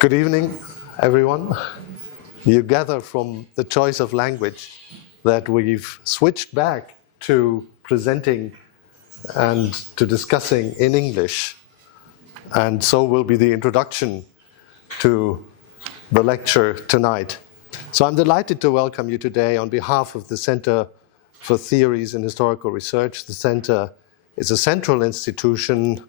Good evening, everyone. You gather from the choice of language that we've switched back to presenting and to discussing in English. And so will be the introduction to the lecture tonight. So I'm delighted to welcome you today on behalf of the Center for Theories in Historical Research. The center is a central institution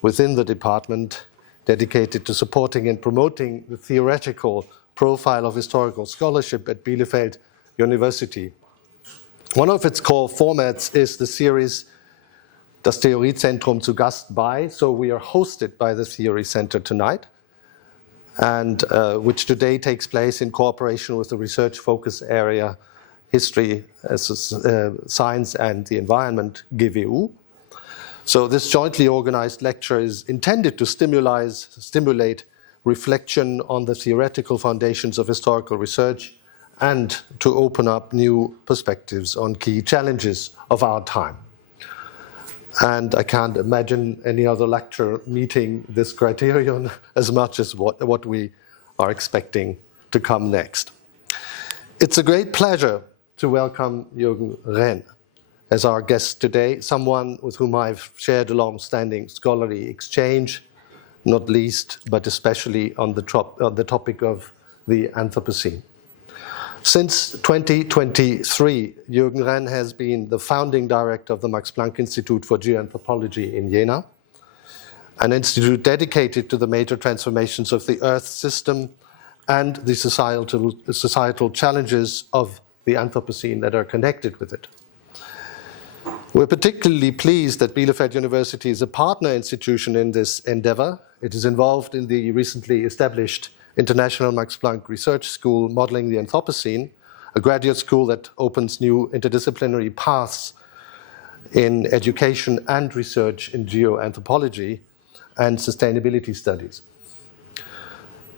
within the department dedicated to supporting and promoting the theoretical profile of historical scholarship at Bielefeld University. One of its core formats is the series Das Theoriezentrums zu Gast bei, so we are hosted by the Theory Center tonight, and which today takes place in cooperation with the research focus area History, Science and the Environment, GWU. So this jointly organized lecture is intended to stimulate reflection on the theoretical foundations of historical research and to open up new perspectives on key challenges of our time. And I can't imagine any other lecture meeting this criterion as much as what we are expecting to come next. It's a great pleasure to welcome Jürgen Renn as our guest today, someone with whom I've shared a long-standing scholarly exchange, not least, but especially on the topic of the Anthropocene. Since 2023, Jürgen Renn has been the founding director of the Max Planck Institute for Geoanthropology in Jena, an institute dedicated to the major transformations of the Earth system and the societal challenges of the Anthropocene that are connected with it. We're particularly pleased that Bielefeld University is a partner institution in this endeavor. It is involved in the recently established International Max Planck Research School Modeling the Anthropocene, a graduate school that opens new interdisciplinary paths in education and research in geoanthropology and sustainability studies.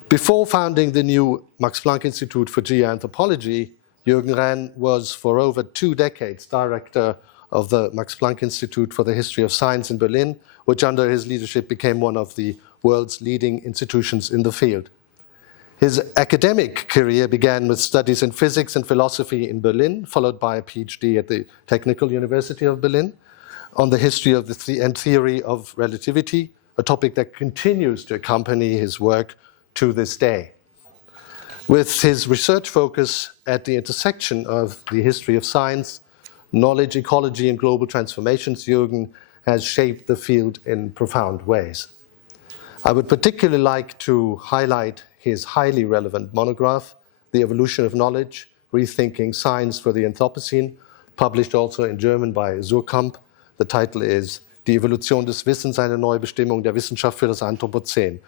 Before founding the new Max Planck Institute for Geoanthropology, Jürgen Renn was for over 2 decades director of the Max Planck Institute for the History of Science in Berlin, which under his leadership became one of the world's leading institutions in the field. His academic career began with studies in physics and philosophy in Berlin, followed by a PhD at the Technical University of Berlin on the history of and theory of relativity, a topic that continues to accompany his work to this day. With his research focus at the intersection of the history of science, knowledge, ecology, and global transformations, Jürgen has shaped the field in profound ways. I would particularly like to highlight his highly relevant monograph, The Evolution of Knowledge, Rethinking Science for the Anthropocene, published also in German by Surkamp. The title is Die Evolution des Wissens, eine Neubestimmung der Wissenschaft für das Anthropozän.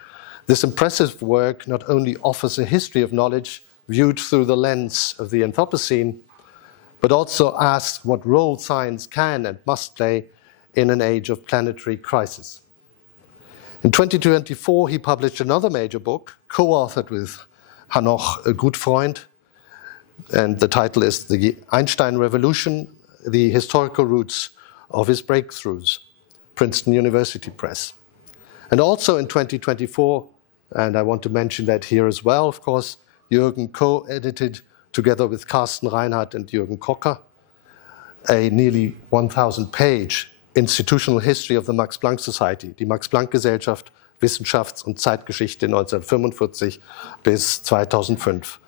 This impressive work not only offers a history of knowledge viewed through the lens of the Anthropocene, but also asks what role science can and must play in an age of planetary crisis. In 2024, he published another major book, co-authored with Hanoch Gutfreund, and the title is The Einstein Revolution, The Historical Roots of His Breakthroughs, Princeton University Press. And also in 2024, and I want to mention that here as well, of course, Jürgen co-edited together with Carsten Reinhardt and Jürgen Kocker, a nearly 1,000-page institutional history of the Max Planck Society, die Max Planck Gesellschaft Wissenschafts- und Zeitgeschichte 1945 bis 2005.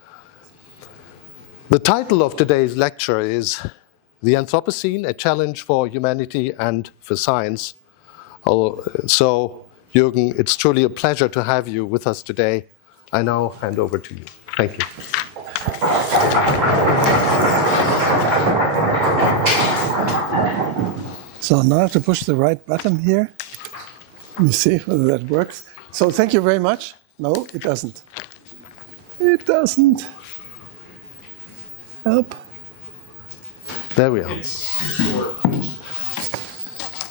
The title of today's lecture is The Anthropocene, a Challenge for Humanity and for Science. So, Jürgen, it's truly a pleasure to have you with us today. I now hand over to you. Thank you. So now I have to push the right button here. Let me see whether that works. So thank you very much. No, it doesn't. It doesn't. Help. There we are.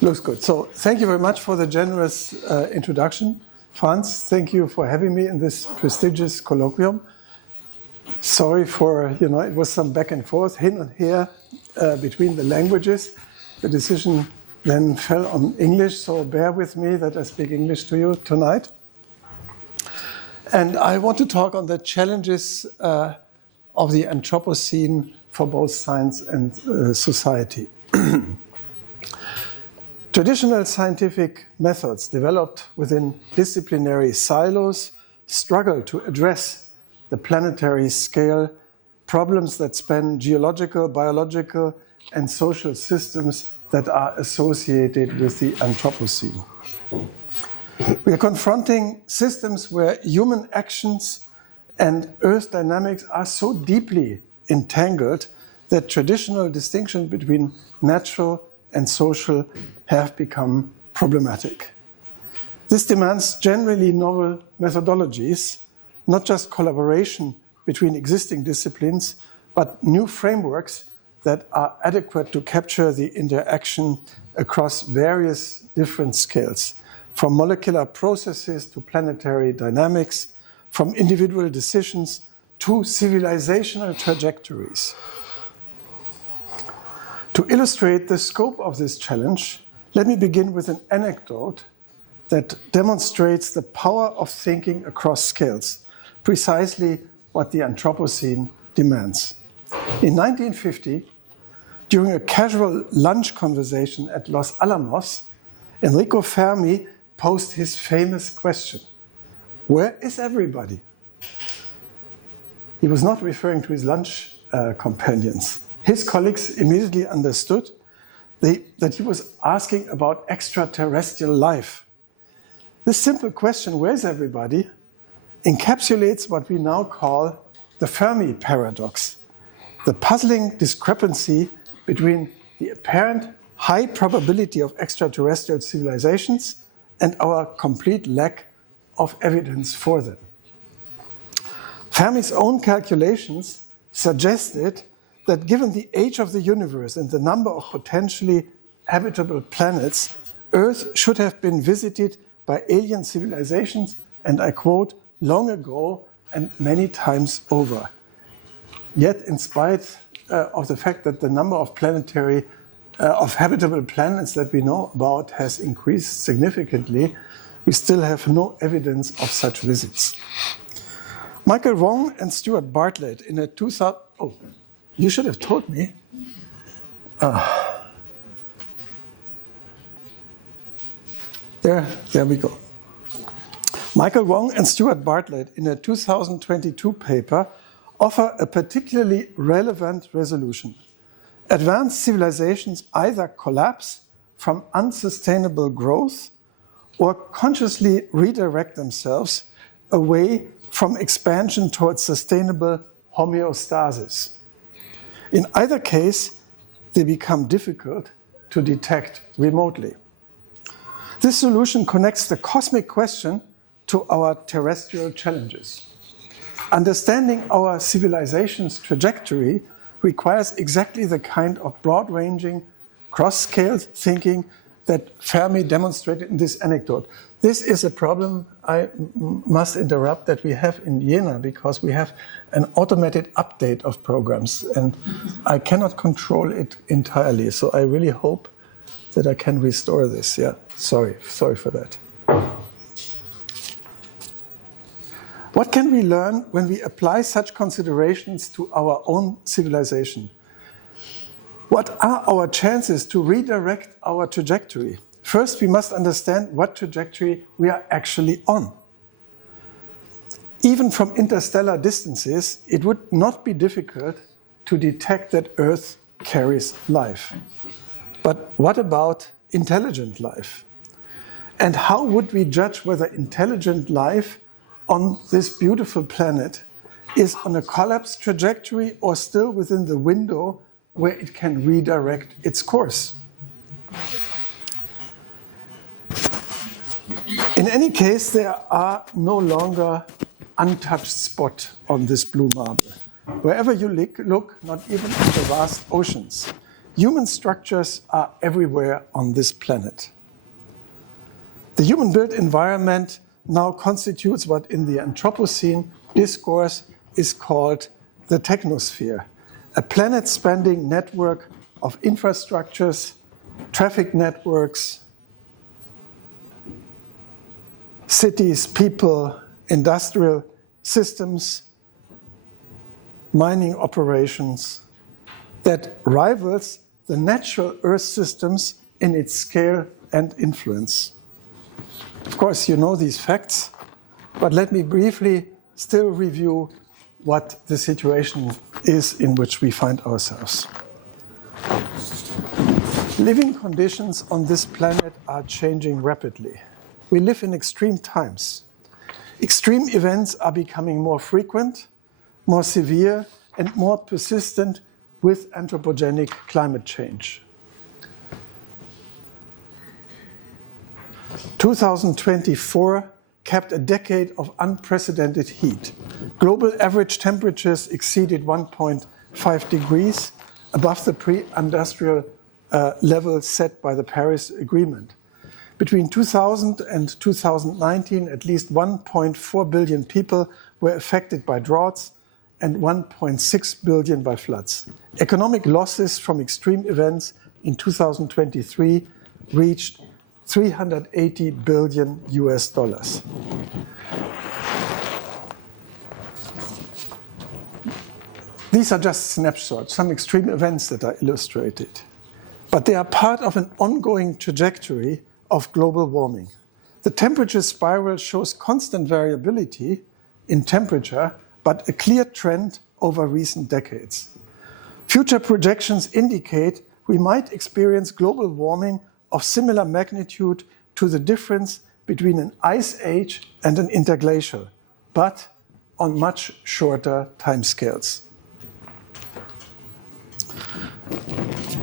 Looks good. So thank you very much for the generous introduction. Franz, thank you for having me in this prestigious colloquium. Sorry for, it was some back and forth, here and here, between the languages. The decision then fell on English, so bear with me that I speak English to you tonight. And I want to talk on the challenges of the Anthropocene for both science and society. Traditional scientific methods developed within disciplinary silos struggle to address the planetary scale problems that span geological, biological, and social systems that are associated with the Anthropocene. We are confronting systems where human actions and Earth dynamics are so deeply entangled that traditional distinctions between natural and social have become problematic. This demands generally novel methodologies, not just collaboration between existing disciplines, but new frameworks that are adequate to capture the interaction across various different scales, from molecular processes to planetary dynamics, from individual decisions to civilizational trajectories. To illustrate the scope of this challenge, let me begin with an anecdote that demonstrates the power of thinking across scales, precisely what the Anthropocene demands. In 1950, during a casual lunch conversation at Los Alamos, Enrico Fermi posed his famous question, "Where is everybody?" He was not referring to his lunch companions. His colleagues immediately understood that he was asking about extraterrestrial life. This simple question, "Where is everybody?" encapsulates what we now call the Fermi paradox, the puzzling discrepancy between the apparent high probability of extraterrestrial civilizations and our complete lack of evidence for them. Fermi's own calculations suggested that given the age of the universe and the number of potentially habitable planets, Earth should have been visited by alien civilizations, and I quote, "long ago and many times over." Yet, in spite of the fact that the number of habitable planets that we know about has increased significantly, we still have no evidence of such visits. Michael Wong and Stuart Bartlett in a 2000... Oh, you should have told me. There we go. Michael Wong and Stuart Bartlett in a 2022 paper offer a particularly relevant resolution. Advanced civilizations either collapse from unsustainable growth or consciously redirect themselves away from expansion towards sustainable homeostasis. In either case, they become difficult to detect remotely. This solution connects the cosmic question to our terrestrial challenges. Understanding our civilization's trajectory requires exactly the kind of broad-ranging, cross-scale thinking that Fermi demonstrated in this anecdote. This is a problem, I must interrupt, that we have in Jena because we have an automated update of programs and I cannot control it entirely. So I really hope that I can restore this. Yeah, sorry for that. What can we learn when we apply such considerations to our own civilization? What are our chances to redirect our trajectory? First, we must understand what trajectory we are actually on. Even from interstellar distances, it would not be difficult to detect that Earth carries life. But what about intelligent life? And how would we judge whether intelligent life on this beautiful planet is on a collapse trajectory or still within the window where it can redirect its course? In any case, there are no longer untouched spots on this blue marble. Wherever you look, not even in the vast oceans, human structures are everywhere on this planet. The human-built environment now constitutes what in the Anthropocene discourse is called the technosphere, a planet-spanning network of infrastructures, traffic networks, cities, people, industrial systems, mining operations that rivals the natural Earth systems in its scale and influence. Of course, you know these facts, but let me briefly still review what the situation is in which we find ourselves. Living conditions on this planet are changing rapidly. We live in extreme times. Extreme events are becoming more frequent, more severe, and more persistent with anthropogenic climate change. 2024 capped a decade of unprecedented heat. Global average temperatures exceeded 1.5 degrees above the pre-industrial level set by the Paris Agreement. Between 2000 and 2019, at least 1.4 billion people were affected by droughts and 1.6 billion by floods. Economic losses from extreme events in 2023 reached $380 billion US. These are just snapshots, some extreme events that are illustrated. But they are part of an ongoing trajectory of global warming. The temperature spiral shows constant variability in temperature, but a clear trend over recent decades. Future projections indicate we might experience global warming of similar magnitude to the difference between an ice age and an interglacial, but on much shorter timescales.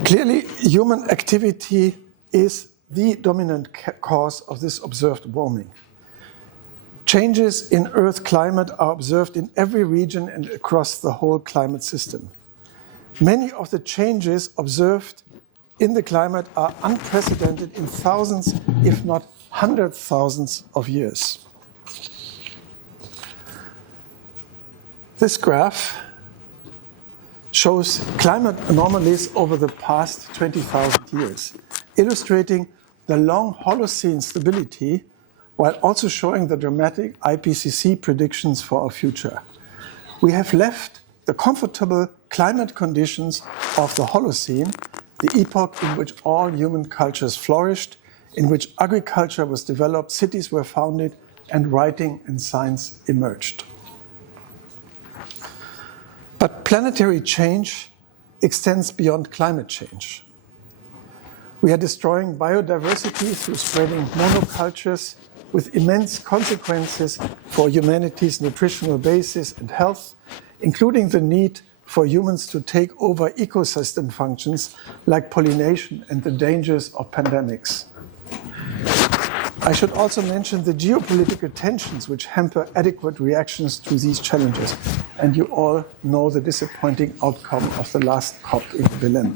Clearly, human activity is the dominant cause of this observed warming. Changes in Earth climate are observed in every region and across the whole climate system. Many of the changes observed in the climate are unprecedented in thousands, if not hundreds of thousands of years. This graph shows climate anomalies over the past 20,000 years, illustrating the long Holocene stability while also showing the dramatic IPCC predictions for our future. We have left the comfortable climate conditions of the Holocene, the epoch in which all human cultures flourished, in which agriculture was developed, cities were founded, and writing and science emerged. But planetary change extends beyond climate change. We are destroying biodiversity through spreading monocultures with immense consequences for humanity's nutritional basis and health, including the need for humans to take over ecosystem functions like pollination and the dangers of pandemics. I should also mention the geopolitical tensions which hamper adequate reactions to these challenges. And you all know the disappointing outcome of the last COP in Berlin.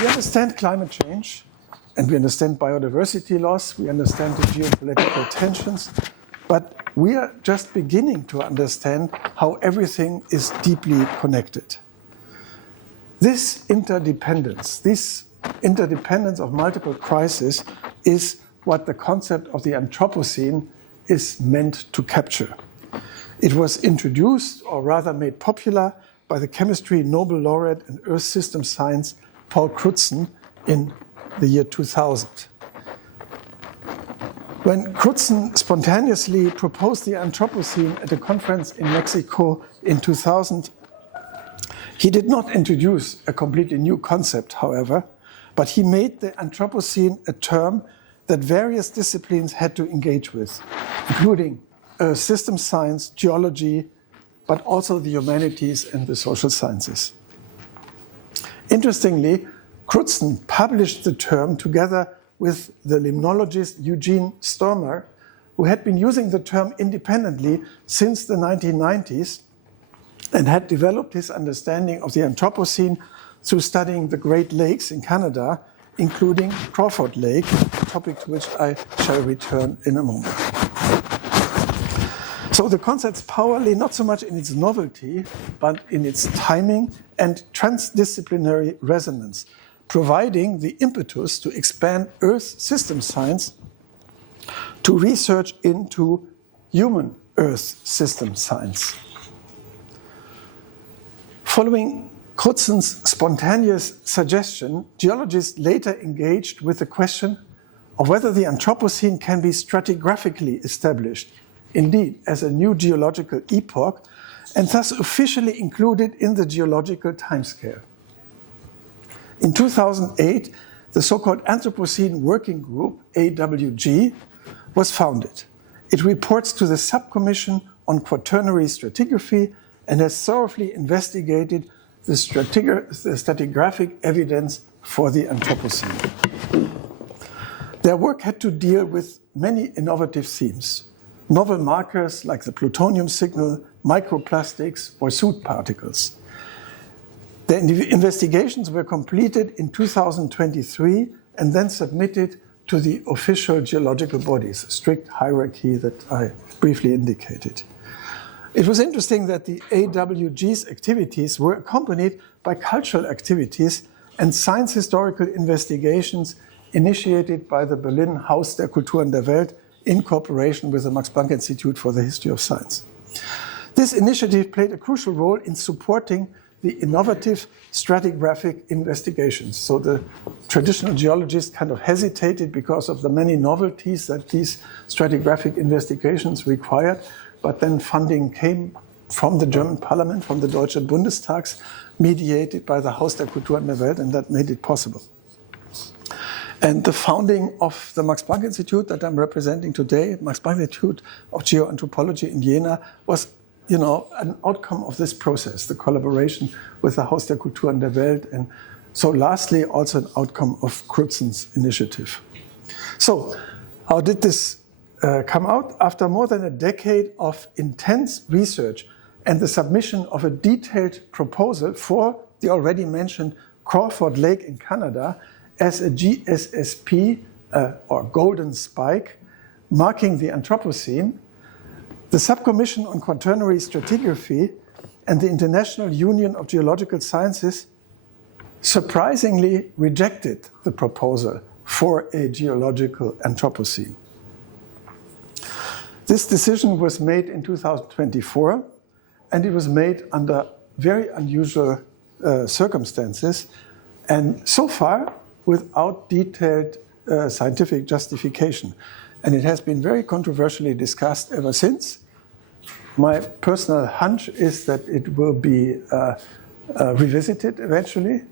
We understand climate change, and we understand biodiversity loss, we understand the geopolitical tensions, but we are just beginning to understand how everything is deeply connected. This interdependence of multiple crises is what the concept of the Anthropocene is meant to capture. It was introduced, or rather made popular, by the chemistry Nobel laureate and Earth system science Paul Crutzen in the year 2000. When Crutzen spontaneously proposed the Anthropocene at a conference in Mexico in 2000, he did not introduce a completely new concept, however, but he made the Anthropocene a term that various disciplines had to engage with, including system science, geology, but also the humanities and the social sciences. Interestingly, Crutzen published the term together with the limnologist Eugene Sturmer, who had been using the term independently since the 1990s and had developed his understanding of the Anthropocene through studying the Great Lakes in Canada, including Crawford Lake, a topic to which I shall return in a moment. So the concept's power lay not so much in its novelty, but in its timing and transdisciplinary resonance, providing the impetus to expand Earth system science to research into human Earth system science. Following Crutzen's spontaneous suggestion, geologists later engaged with the question of whether the Anthropocene can be stratigraphically established, indeed as a new geological epoch, and thus officially included in the geological timescale. In 2008, the so-called Anthropocene Working Group, AWG, was founded. It reports to the Subcommission on Quaternary Stratigraphy and has thoroughly investigated the stratigraphic evidence for the Anthropocene. Their work had to deal with many innovative themes, novel markers like the plutonium signal, microplastics, or soot particles. The investigations were completed in 2023 and then submitted to the official geological bodies, a strict hierarchy that I briefly indicated. It was interesting that the AWG's activities were accompanied by cultural activities and science historical investigations initiated by the Berlin Haus der Kulturen der Welt in cooperation with the Max Planck Institute for the History of Science. This initiative played a crucial role in supporting the innovative stratigraphic investigations. So the traditional geologists kind of hesitated because of the many novelties that these stratigraphic investigations required, but then funding came from the German parliament, from the Deutsche Bundestags, mediated by the Haus der Kulturen der Welt, and that made it possible. And the founding of the Max Planck Institute that I'm representing today, Max Planck Institute of Geoanthropology in Jena, was an outcome of this process, the collaboration with the Haus der Kulturen der Welt, and so lastly, also an outcome of Crutzen's initiative. So, how did this come out? After more than a decade of intense research and the submission of a detailed proposal for the already mentioned Crawford Lake in Canada as a GSSP, or golden spike, marking the Anthropocene, the Subcommission on Quaternary Stratigraphy and the International Union of Geological Sciences surprisingly rejected the proposal for a geological Anthropocene. This decision was made in 2024, and it was made under very unusual circumstances, and so far without detailed scientific justification. And it has been very controversially discussed ever since. My personal hunch is that it will be revisited eventually,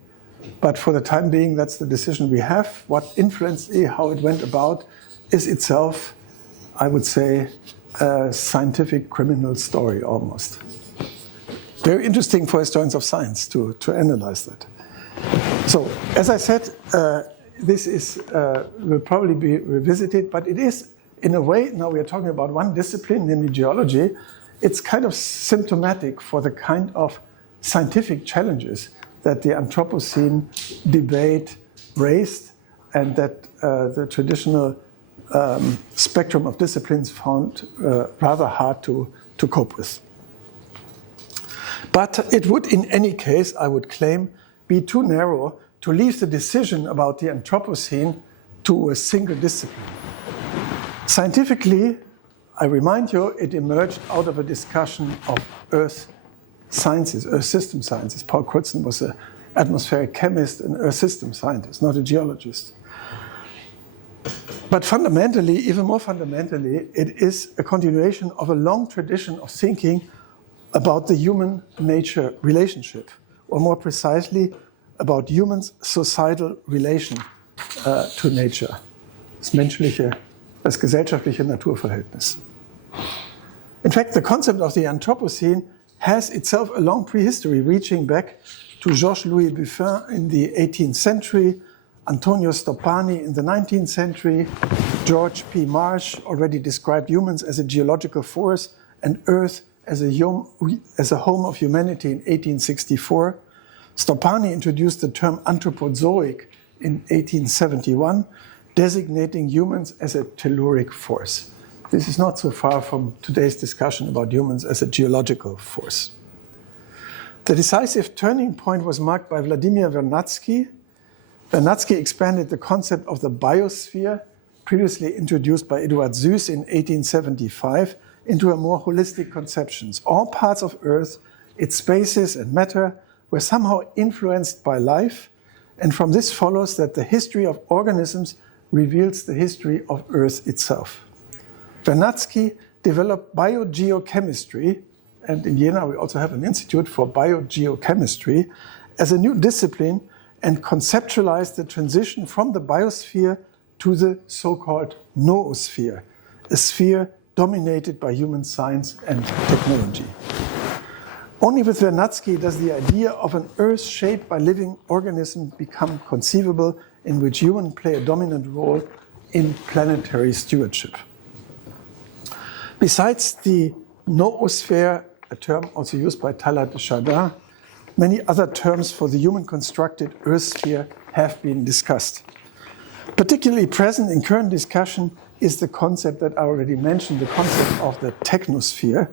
but for the time being, that's the decision we have. What influenced it, how it went about, is itself, I would say, a scientific criminal story almost. Very interesting for historians of science to analyze that. So, as I said, this will probably be revisited, but it is, in a way, now we are talking about one discipline, namely geology. It's kind of symptomatic for the kind of scientific challenges that the Anthropocene debate raised, and that the traditional spectrum of disciplines found rather hard to cope with. But it would, in any case, I would claim, be too narrow to leave the decision about the Anthropocene to a single discipline. Scientifically, I remind you, it emerged out of a discussion of Earth sciences, Earth system sciences. Paul Crutzen was an atmospheric chemist and Earth system scientist, not a geologist. But fundamentally, even more fundamentally, it is a continuation of a long tradition of thinking about the human-nature relationship, or more precisely, about humans' societal relation to nature, das gesellschaftliche Naturverhältnis. In fact, the concept of the Anthropocene has itself a long prehistory reaching back to Georges-Louis Buffin in the 18th century, Antonio Stoppani in the 19th century, George P. Marsh already described humans as a geological force and Earth as a home of humanity in 1864. Stoppani introduced the term Anthropozoic in 1871, designating humans as a telluric force. This is not so far from today's discussion about humans as a geological force. The decisive turning point was marked by Vladimir Vernadsky. Vernadsky expanded the concept of the biosphere, previously introduced by Eduard Suess in 1875, into a more holistic conceptions. All parts of Earth, its spaces and matter, were somehow influenced by life, and from this follows that the history of organisms reveals the history of Earth itself. Vernadsky developed biogeochemistry, and in Jena we also have an institute for biogeochemistry, as a new discipline, and conceptualized the transition from the biosphere to the so-called noosphere, a sphere dominated by human science and technology. Only with Vernadsky does the idea of an Earth shaped by living organisms become conceivable, in which humans play a dominant role in planetary stewardship. Besides the noosphere, a term also used by Talat Chardin, many other terms for the human-constructed Earth sphere have been discussed. Particularly present in current discussion is the concept that I already mentioned, the concept of the technosphere.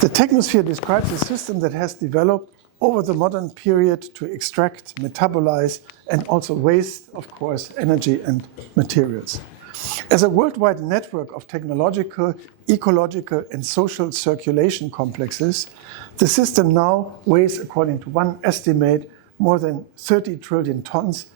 The technosphere describes a system that has developed over the modern period to extract, metabolize, and also waste, of course, energy and materials. As a worldwide network of technological, ecological, and social circulation complexes, the system now weighs, according to one estimate, more than 30 trillion tons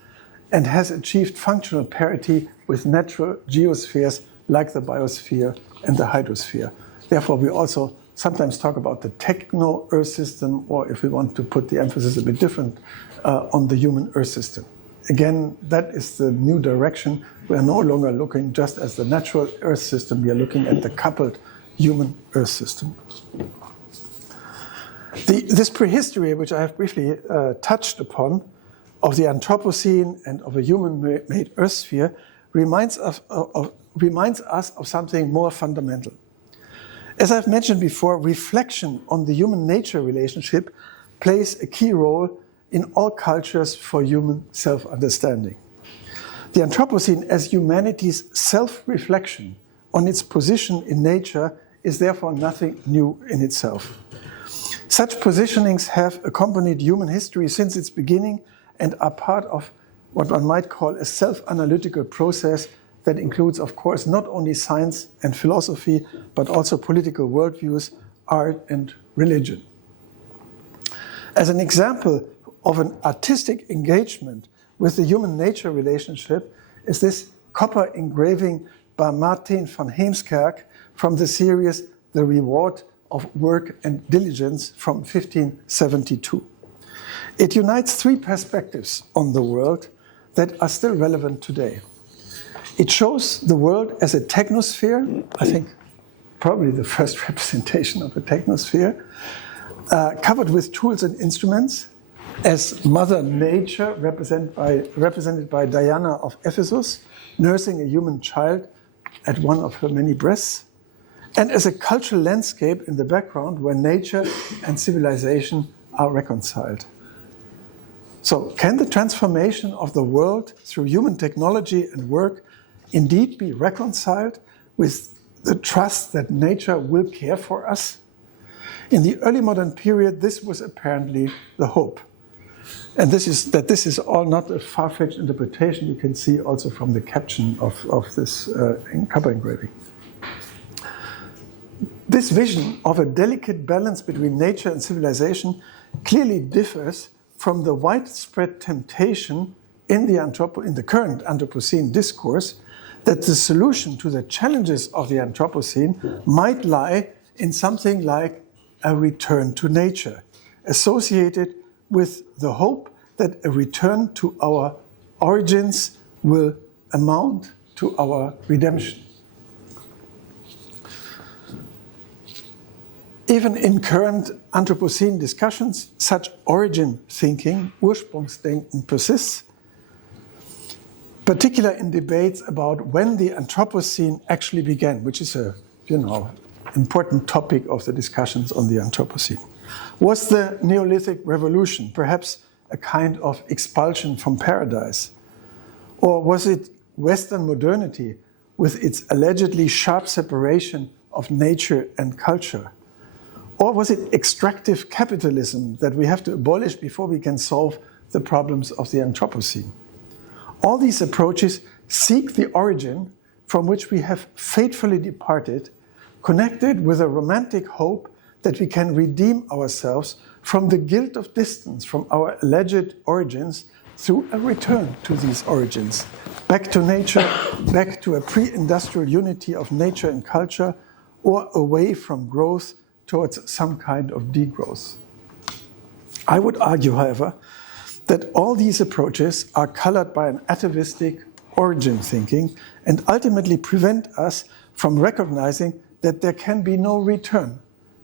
and has achieved functional parity with natural geospheres like the biosphere and the hydrosphere. Therefore, we also sometimes talk about the techno-Earth system, or if we want to put the emphasis a bit different, on the human Earth system. Again, that is the new direction. We are no longer looking just at the natural Earth system, we are looking at the coupled human Earth system. This prehistory, which I have briefly touched upon, of the Anthropocene and of a human-made Earth sphere, reminds us of something more fundamental. As I've mentioned before, reflection on the human-nature relationship plays a key role in all cultures for human self-understanding. The Anthropocene as humanity's self-reflection on its position in nature is therefore nothing new in itself. Such positionings have accompanied human history since its beginning and are part of what one might call a self-analytical process that includes, of course, not only science and philosophy, but also political worldviews, art, and religion. As an example of an artistic engagement with the human-nature relationship is this copper engraving by Martin van Heemskerk from the series The Reward of Work and Diligence from 1572. It unites three perspectives on the world that are still relevant today. It shows the world as a technosphere, I think probably the first representation of a technosphere, covered with tools and instruments, as Mother Nature, represented by Diana of Ephesus, nursing a human child at one of her many breasts, and as a cultural landscape in the background where nature and civilization are reconciled. So, can the transformation of the world through human technology and work indeed be reconciled with the trust that nature will care for us? In the early modern period, this was apparently the hope. And this is all not a far-fetched interpretation. You can see also from the caption of this copper engraving. This vision of a delicate balance between nature and civilization clearly differs from the widespread temptation in the current Anthropocene discourse that the solution to the challenges of the Anthropocene might lie in something like a return to nature, associated with the hope that a return to our origins will amount to our redemption. Even in current Anthropocene discussions, such origin thinking, Ursprungsdenken, persists, particularly in debates about when the Anthropocene actually began, which is a important topic of the discussions on the Anthropocene. Was the Neolithic Revolution perhaps a kind of expulsion from paradise? Or was it Western modernity with its allegedly sharp separation of nature and culture? Or was it extractive capitalism that we have to abolish before we can solve the problems of the Anthropocene? All these approaches seek the origin from which we have fatefully departed, connected with a romantic hope that we can redeem ourselves from the guilt of distance from our alleged origins through a return to these origins, back to nature, back to a pre-industrial unity of nature and culture, or away from growth towards some kind of degrowth. I would argue, however, that all these approaches are colored by an atavistic origin thinking and ultimately prevent us from recognizing that there can be no return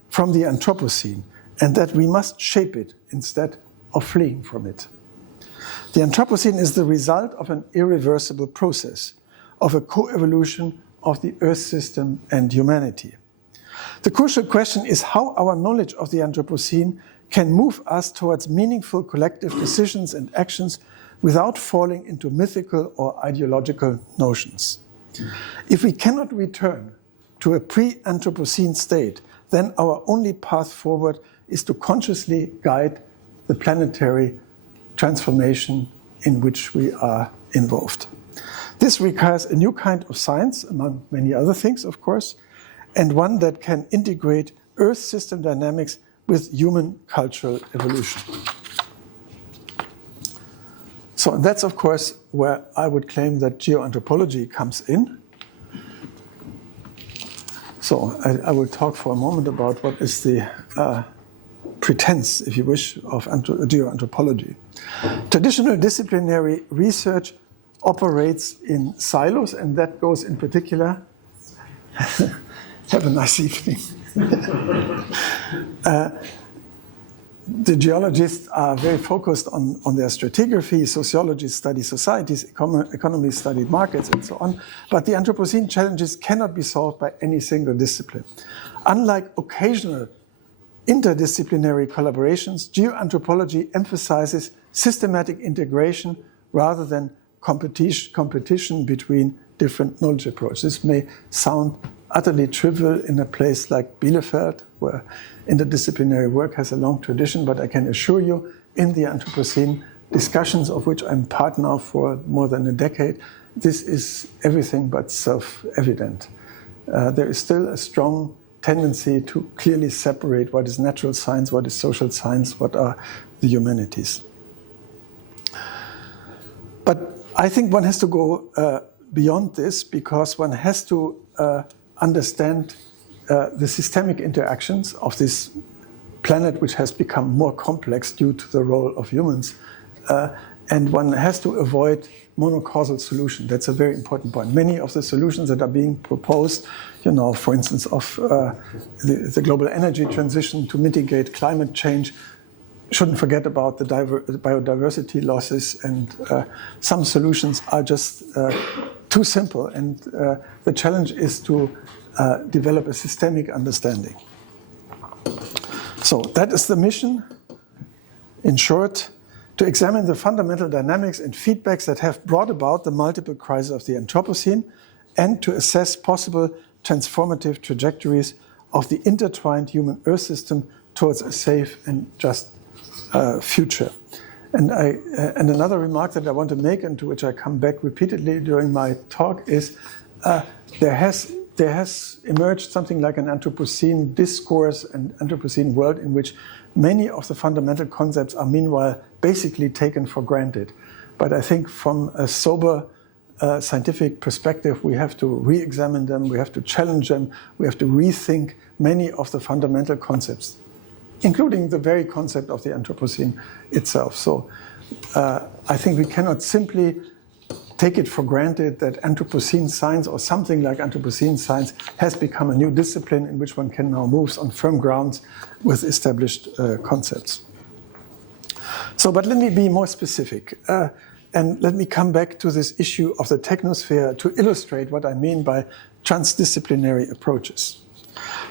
from the Anthropocene and that we must shape it instead of fleeing from it. The Anthropocene is the result of an irreversible process, of a co-evolution of the Earth system and humanity. The crucial question is how our knowledge of the Anthropocene can move us towards meaningful collective decisions and actions without falling into mythical or ideological notions. If we cannot return to a pre-Anthropocene state, then our only path forward is to consciously guide the planetary transformation in which we are involved. This requires a new kind of science, among many other things, of course, and one that can integrate Earth system dynamics with human cultural evolution. So that's, of course, where I would claim that geoanthropology comes in. So I will talk for a moment about what is the pretense, if you wish, of geoanthropology. Traditional disciplinary research operates in silos, and that goes in particular. Have a nice evening. The geologists are very focused on their stratigraphy, sociologists study societies, economists study markets, and so on. But the Anthropocene challenges cannot be solved by any single discipline. Unlike occasional interdisciplinary collaborations, geoanthropology emphasizes systematic integration rather than competition between different knowledge approaches. This may sound utterly trivial in a place like Bielefeld, where interdisciplinary work has a long tradition, but I can assure you, in the Anthropocene discussions, of which I'm part now for more than a decade, this is everything but self-evident. There is still a strong tendency to clearly separate what is natural science, what is social science, what are the humanities. But I think one has to go beyond this, because one has to understand the systemic interactions of this planet, which has become more complex due to the role of humans. And one has to avoid monocausal solution. That's a very important point. Many of the solutions that are being proposed, for instance, of the global energy transition to mitigate climate change, shouldn't forget about the biodiversity losses, and some solutions are just too simple. And the challenge is to develop a systemic understanding. So that is the mission, in short, to examine the fundamental dynamics and feedbacks that have brought about the multiple crises of the Anthropocene, and to assess possible transformative trajectories of the intertwined human Earth system towards a safe and just future. And another remark that I want to make, and to which I come back repeatedly during my talk, is there has emerged something like an Anthropocene discourse and Anthropocene world in which many of the fundamental concepts are meanwhile basically taken for granted. But I think from a sober scientific perspective, we have to re-examine them, we have to challenge them, we have to rethink many of the fundamental concepts, including the very concept of the Anthropocene itself. So I think we cannot simply take it for granted that Anthropocene science, or something like Anthropocene science, has become a new discipline in which one can now move on firm grounds with established concepts. So, but let me be more specific, and let me come back to this issue of the technosphere to illustrate what I mean by transdisciplinary approaches.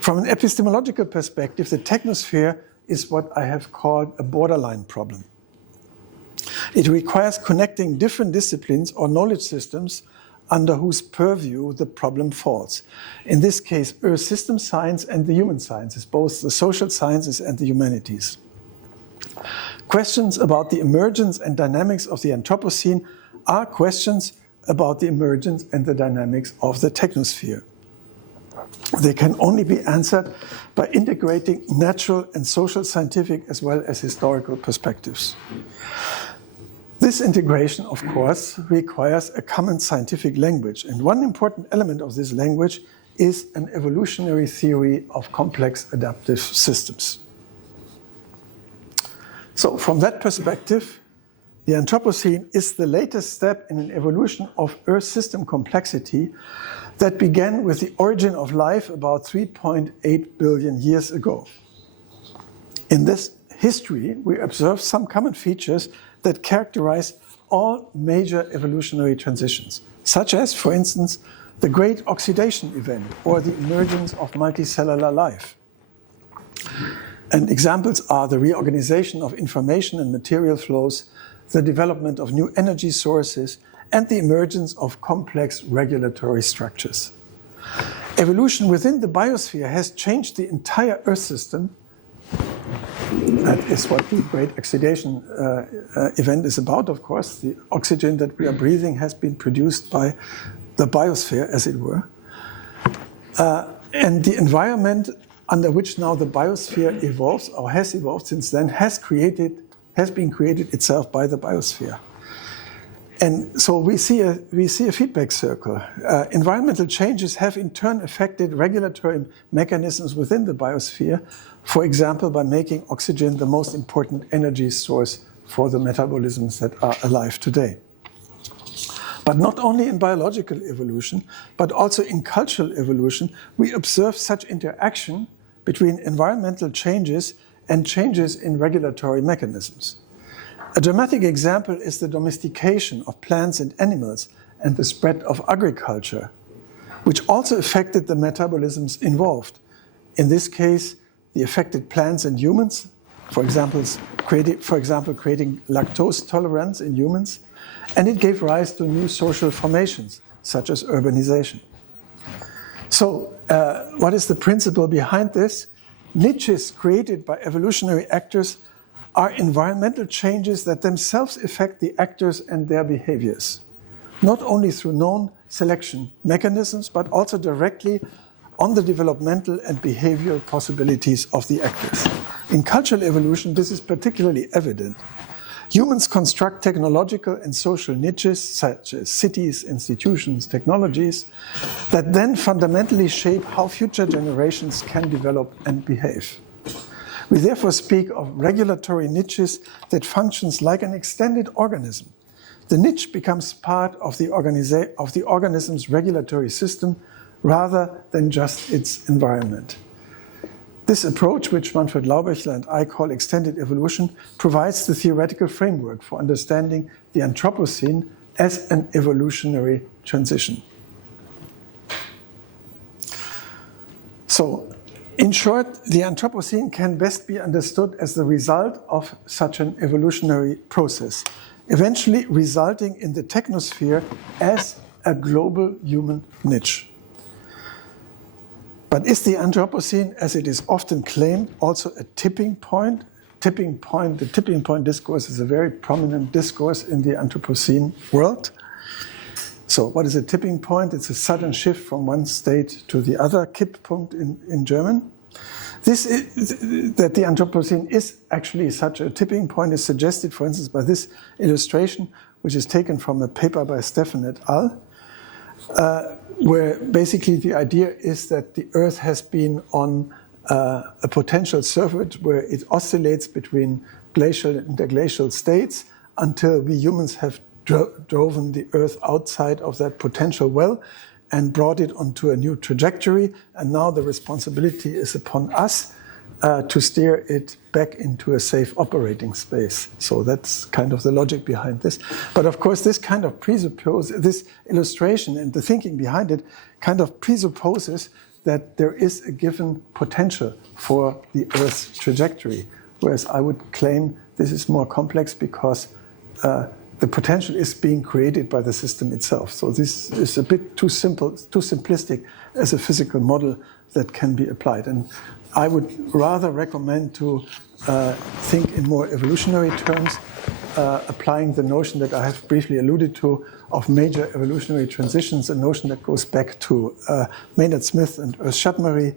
From an epistemological perspective, the technosphere is what I have called a borderline problem. It requires connecting different disciplines or knowledge systems under whose purview the problem falls. In this case, Earth system science and the human sciences, both the social sciences and the humanities. Questions about the emergence and dynamics of the Anthropocene are questions about the emergence and the dynamics of the technosphere. They can only be answered by integrating natural and social scientific as well as historical perspectives. This integration, of course, requires a common scientific language, and one important element of this language is an evolutionary theory of complex adaptive systems. So from that perspective, the Anthropocene is the latest step in an evolution of Earth system complexity that began with the origin of life about 3.8 billion years ago. In this history, we observe some common features that characterize all major evolutionary transitions, such as, for instance, the Great Oxidation Event or the emergence of multicellular life. And examples are the reorganization of information and material flows, the development of new energy sources, and the emergence of complex regulatory structures. Evolution within the biosphere has changed the entire Earth system. That is what the Great Oxidation Event is about, of course. The oxygen that we are breathing has been produced by the biosphere, as it were. And the environment under which now the biosphere evolves, or has evolved since then, has been created itself by the biosphere. And so we see a feedback circle. Environmental changes have in turn affected regulatory mechanisms within the biosphere, for example, by making oxygen the most important energy source for the metabolisms that are alive today. But not only in biological evolution, but also in cultural evolution, we observe such interaction between environmental changes and changes in regulatory mechanisms. A dramatic example is the domestication of plants and animals and the spread of agriculture, which also affected the metabolisms involved. In this case, the affected plants and humans, for example, creating lactose tolerance in humans, and it gave rise to new social formations, such as urbanization. So, what is the principle behind this? Niches created by evolutionary actors are environmental changes that themselves affect the actors and their behaviors, not only through known selection mechanisms, but also directly on the developmental and behavioral possibilities of the actors. In cultural evolution, this is particularly evident. Humans construct technological and social niches, such as cities, institutions, technologies, that then fundamentally shape how future generations can develop and behave. We therefore speak of regulatory niches that functions like an extended organism. The niche becomes part of the organism's regulatory system rather than just its environment. This approach, which Manfred Laubechler and I call extended evolution, provides the theoretical framework for understanding the Anthropocene as an evolutionary transition. So, in short, the Anthropocene can best be understood as the result of such an evolutionary process, eventually resulting in the technosphere as a global human niche. But is the Anthropocene, as it is often claimed, also a tipping point? The tipping point discourse is a very prominent discourse in the Anthropocene world. So what is a tipping point? It's a sudden shift from one state to the other, Kipppunkt in German. That the Anthropocene is actually such a tipping point is suggested, for instance, by this illustration, which is taken from a paper by Steffen et al., where basically the idea is that the Earth has been on a potential surface where it oscillates between glacial and interglacial states until we humans have driven the Earth outside of that potential well and brought it onto a new trajectory. And now the responsibility is upon us to steer it back into a safe operating space. So that's kind of the logic behind this. But of course, this kind of presupposes, this illustration and the thinking behind it kind of presupposes that there is a given potential for the Earth's trajectory. Whereas I would claim this is more complex because the potential is being created by the system itself. So this is a bit too simple, too simplistic as a physical model that can be applied. And I would rather recommend to think in more evolutionary terms applying the notion that I have briefly alluded to of major evolutionary transitions, a notion that goes back to Maynard Smith and Urs Schattmarie,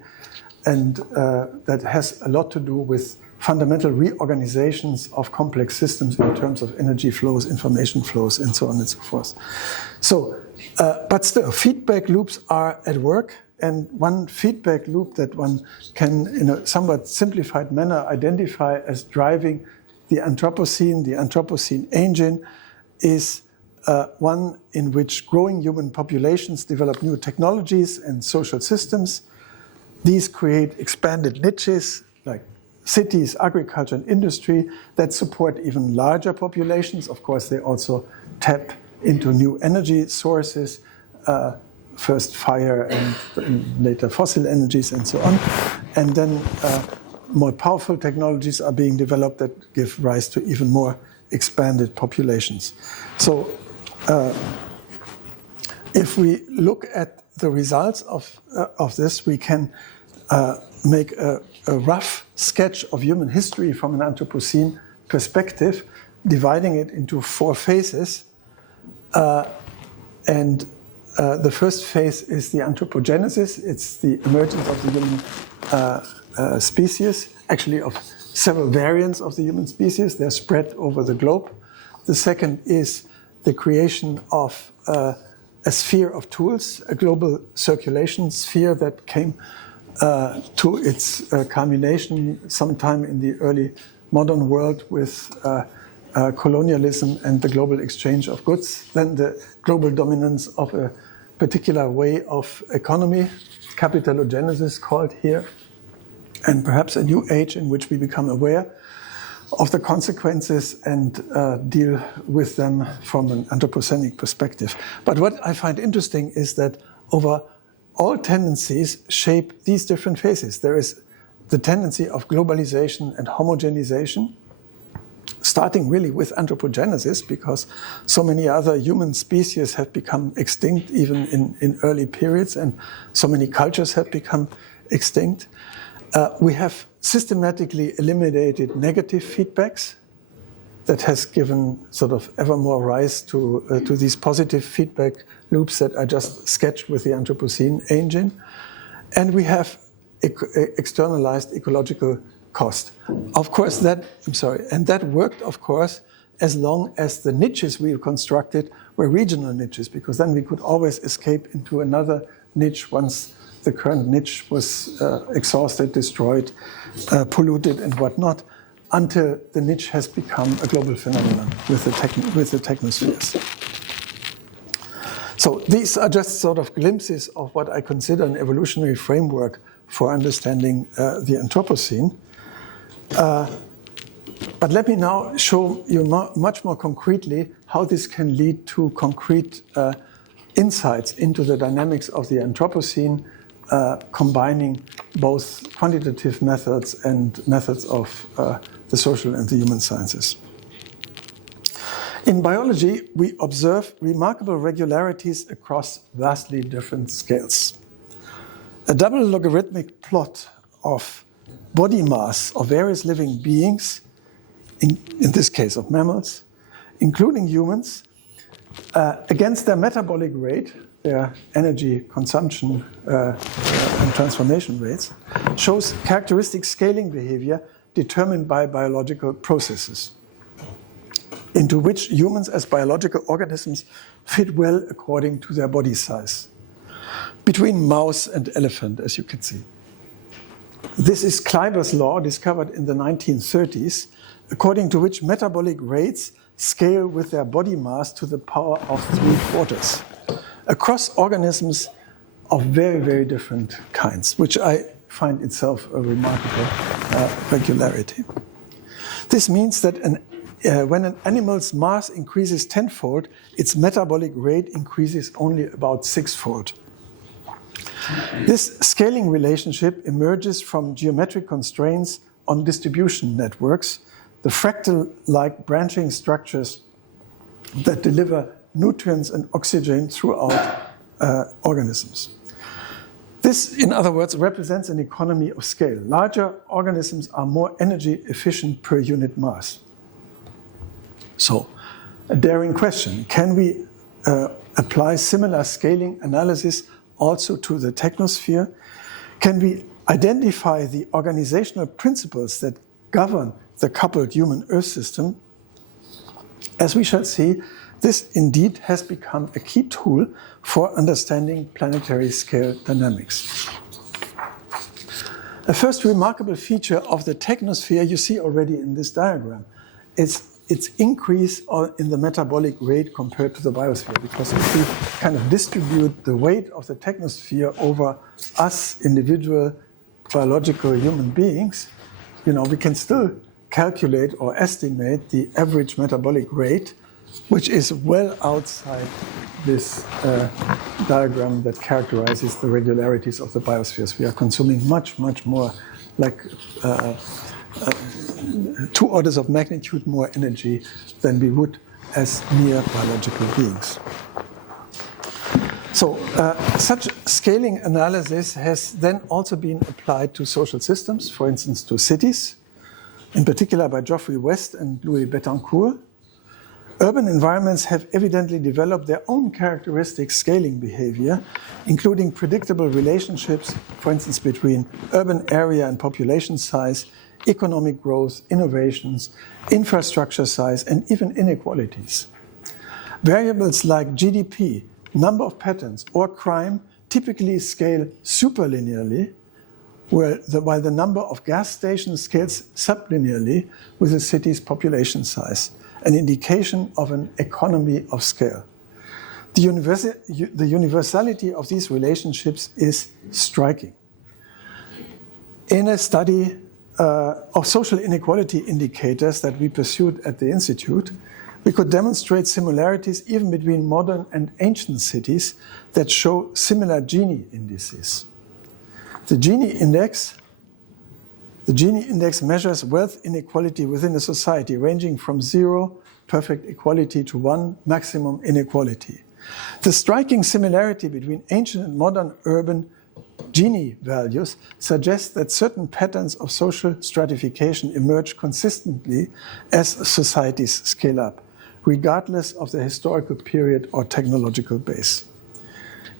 and that has a lot to do with fundamental reorganizations of complex systems in terms of energy flows, information flows, and so on and so forth. So, but still, feedback loops are at work, and one feedback loop that one can, in a somewhat simplified manner, identify as driving the Anthropocene engine, is one in which growing human populations develop new technologies and social systems. These create expanded niches like cities, agriculture, and industry that support even larger populations. Of course, they also tap into new energy sources, first fire and later fossil energies and so on. And then more powerful technologies are being developed that give rise to even more expanded populations. So if we look at the results of this, we can make a rough sketch of human history from an Anthropocene perspective, dividing it into 4 phases. And the first phase is the anthropogenesis. It's the emergence of the human species, actually of several variants of the human species. They're spread over the globe. The second is the creation of a sphere of tools, a global circulation sphere that came to its culmination sometime in the early modern world with colonialism and the global exchange of goods. Then the global dominance of a particular way of economy, capitalogenesis called here, and perhaps a new age in which we become aware of the consequences and deal with them from an anthropocenic perspective. But what I find interesting is that over all tendencies shape these different phases. There is the tendency of globalization and homogenization, starting really with anthropogenesis, because so many other human species have become extinct even in early periods, and so many cultures have become extinct. We have systematically eliminated negative feedbacks that has given sort of ever more rise to these positive feedback loops that I just sketched with the Anthropocene engine. And we have externalized ecological cost. Of course, that worked, of course, as long as the niches we constructed were regional niches, because then we could always escape into another niche once the current niche was exhausted, destroyed, polluted, and whatnot, until the niche has become a global phenomenon with the technospheres. So these are just sort of glimpses of what I consider an evolutionary framework for understanding the Anthropocene. But let me now show you much more concretely how this can lead to concrete insights into the dynamics of the Anthropocene, combining both quantitative methods and methods of the social and the human sciences. In biology, we observe remarkable regularities across vastly different scales. A double logarithmic plot of body mass of various living beings, in this case of mammals, including humans, against their metabolic rate, their energy consumption and transformation rates, shows characteristic scaling behavior determined by biological processes, into which humans as biological organisms fit well according to their body size, between mouse and elephant, as you can see. This is Kleiber's law, discovered in the 1930s, according to which metabolic rates scale with their body mass to the power of 3/4 across organisms of very, very different kinds, which I find itself a remarkable regularity. This means that when an animal's mass increases tenfold, its metabolic rate increases only about sixfold. This scaling relationship emerges from geometric constraints on distribution networks, the fractal-like branching structures that deliver nutrients and oxygen throughout organisms. This, in other words, represents an economy of scale. Larger organisms are more energy efficient per unit mass. So, a daring question. Can we apply similar scaling analysis also to the technosphere? Can we identify the organizational principles that govern the coupled human-Earth system? As we shall see, this indeed has become a key tool for understanding planetary scale dynamics. The first remarkable feature of the technosphere you see already in this diagram is its increase in the metabolic rate compared to the biosphere. Because if we kind of distribute the weight of the technosphere over us individual biological human beings, we can still calculate or estimate the average metabolic rate, which is well outside this diagram that characterizes the regularities of the biospheres. We are consuming much, much more, like 2 orders of magnitude more energy than we would as mere biological beings. So such scaling analysis has then also been applied to social systems, for instance to cities, in particular by Geoffrey West and Louis Bettencourt. Urban environments have evidently developed their own characteristic scaling behavior, including predictable relationships, for instance, between urban area and population size, economic growth, innovations, infrastructure size, and even inequalities. Variables like GDP, number of patents, or crime typically scale superlinearly, while the number of gas stations scales sublinearly with a city's population size, an indication of an economy of scale. The universality of these relationships is striking. In a study of social inequality indicators that we pursued at the Institute, we could demonstrate similarities even between modern and ancient cities that show similar Gini indices. The Gini index measures wealth inequality within a society, ranging from 0, perfect equality, to 1, maximum inequality. The striking similarity between ancient and modern urban Gini values suggests that certain patterns of social stratification emerge consistently as societies scale up, regardless of the historical period or technological base.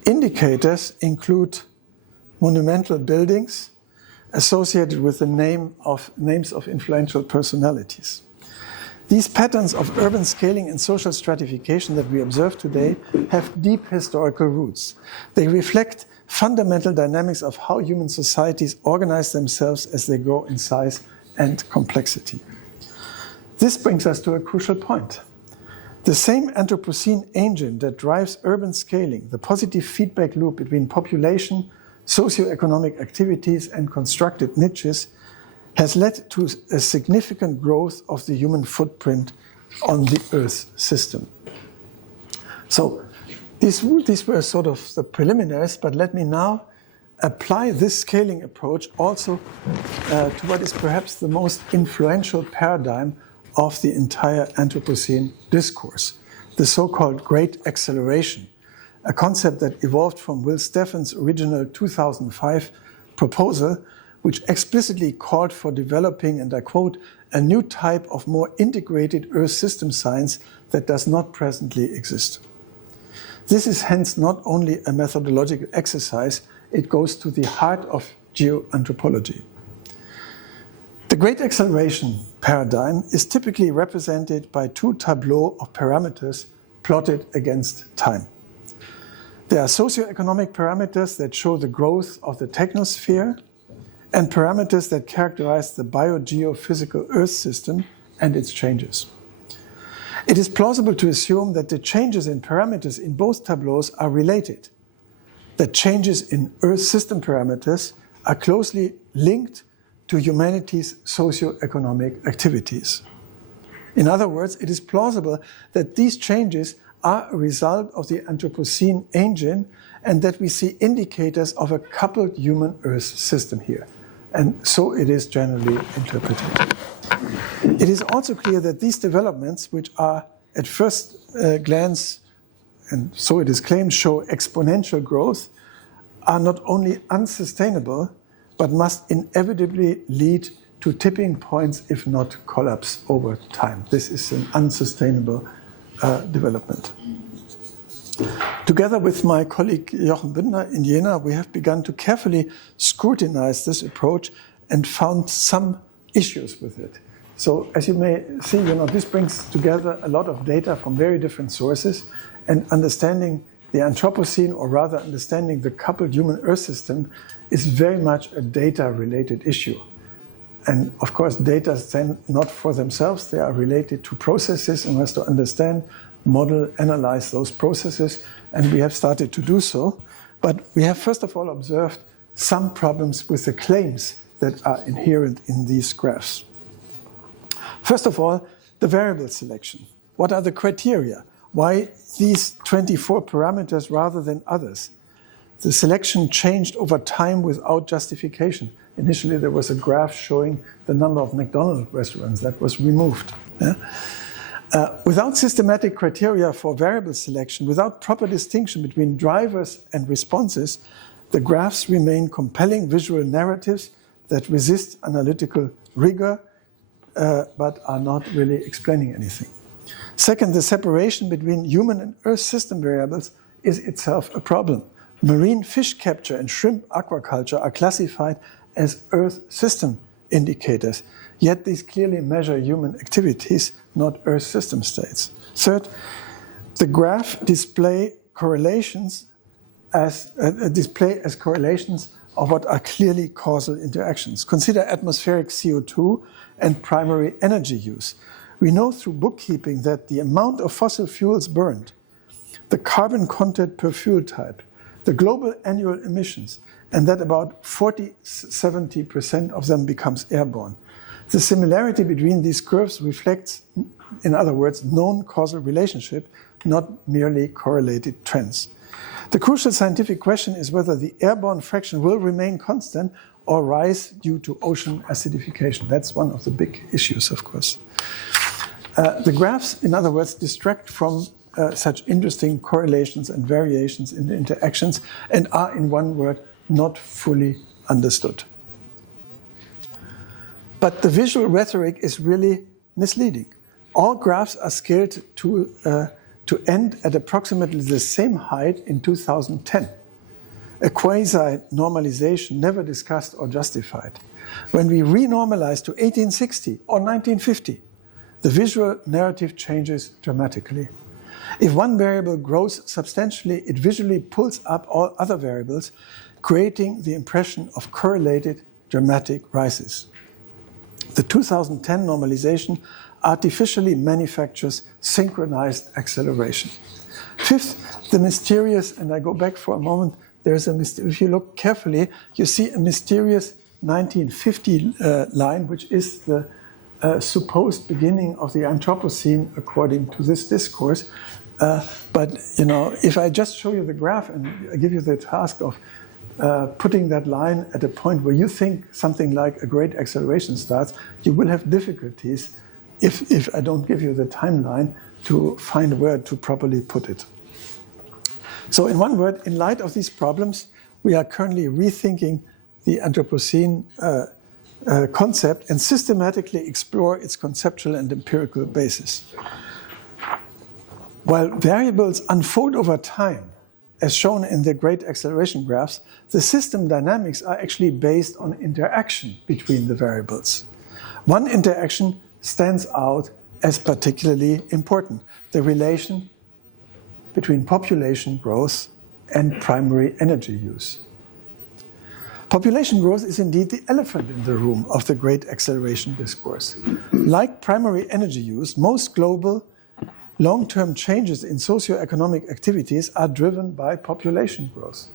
Indicators include monumental buildings associated with the names of influential personalities. These patterns of urban scaling and social stratification that we observe today have deep historical roots. They reflect fundamental dynamics of how human societies organize themselves as they grow in size and complexity. This brings us to a crucial point. The same Anthropocene engine that drives urban scaling, the positive feedback loop between population, socioeconomic activities, and constructed niches, has led to a significant growth of the human footprint on the Earth system. So these were sort of the preliminaries, but let me now apply this scaling approach also to what is perhaps the most influential paradigm of the entire Anthropocene discourse, the so-called Great Acceleration, a concept that evolved from Will Stephen's original 2005 proposal, which explicitly called for developing, and I quote, a new type of more integrated Earth system science that does not presently exist. This is hence not only a methodological exercise, it goes to the heart of geoanthropology. The Great Acceleration paradigm is typically represented by 2 tableaux of parameters plotted against time. There are socioeconomic parameters that show the growth of the technosphere and parameters that characterize the biogeophysical Earth system and its changes. It is plausible to assume that the changes in parameters in both tableaus are related, that changes in Earth system parameters are closely linked to humanity's socioeconomic activities. In other words, it is plausible that these changes are a result of the Anthropocene engine and that we see indicators of a coupled human-Earth system here. And so it is generally interpreted. It is also clear that these developments, which are at first glance, and so it is claimed, show exponential growth, are not only unsustainable, but must inevitably lead to tipping points, if not collapse over time. This is an unsustainable development. Together with my colleague Jochen Bündner in Jena, we have begun to carefully scrutinize this approach and found some issues with it. So as you may see, this brings together a lot of data from very different sources, and understanding the Anthropocene, or rather understanding the coupled human-Earth system, is very much a data-related issue. And of course, data stand not for themselves, they are related to processes, and one has to understand, model, analyze those processes, and we have started to do so. But we have first of all observed some problems with the claims that are inherent in these graphs. First of all, the variable selection. What are the criteria? Why these 24 parameters rather than others? The selection changed over time without justification. Initially, there was a graph showing the number of McDonald's restaurants that was removed. Yeah? Without systematic criteria for variable selection, without proper distinction between drivers and responses, the graphs remain compelling visual narratives that resist analytical rigor, but are not really explaining anything. Second, the separation between human and Earth system variables is itself a problem. Marine fish capture and shrimp aquaculture are classified as Earth system indicators, yet these clearly measure human activities, not Earth system states. Third, the graph display correlations as correlations of what are clearly causal interactions. Consider atmospheric CO2 and primary energy use. We know through bookkeeping that the amount of fossil fuels burned, the carbon content per fuel type, the global annual emissions, and that about 40–70% of them becomes airborne. The similarity between these curves reflects, in other words, known causal relationship, not merely correlated trends. The crucial scientific question is whether the airborne fraction will remain constant or rise due to ocean acidification. That's one of the big issues, of course. The graphs, in other words, distract from such interesting correlations and variations in the interactions and are, in one word, not fully understood. But the visual rhetoric is really misleading. All graphs are scaled to end at approximately the same height in 2010. A quasi-normalization never discussed or justified. When we renormalize to 1860 or 1950, the visual narrative changes dramatically. If one variable grows substantially, it visually pulls up all other variables, creating the impression of correlated dramatic rises. The 2010 normalization artificially manufactures synchronized acceleration. Fifth, the mysterious, and I go back for a moment, if you look carefully, you see a mysterious 1950 line, which is the supposed beginning of the Anthropocene according to this discourse. But if I just show you the graph and I give you the task of putting that line at a point where you think something like a great acceleration starts, you will have difficulties if I don't give you the timeline to find a word to properly put it. So in one word, in light of these problems, we are currently rethinking the Anthropocene concept and systematically explore its conceptual and empirical basis. While variables unfold over time, as shown in the great acceleration graphs, the system dynamics are actually based on interaction between the variables. One interaction stands out as particularly important: the relation between population growth and primary energy use. Population growth is indeed the elephant in the room of the great acceleration discourse. Like primary energy use, most global long-term changes in socioeconomic activities are driven by population growth.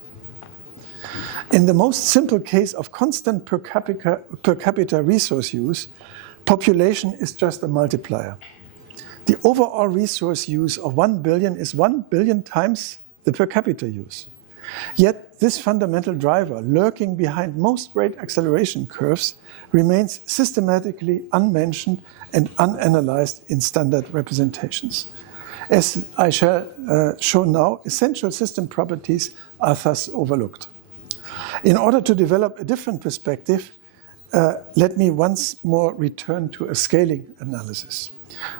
In the most simple case of constant per capita resource use, population is just a multiplier. The overall resource use of 1 billion is 1 billion times the per capita use. Yet this fundamental driver, lurking behind most great acceleration curves, remains systematically unmentioned and unanalyzed in standard representations. As I shall show now, essential system properties are thus overlooked. In order to develop a different perspective, let me once more return to a scaling analysis.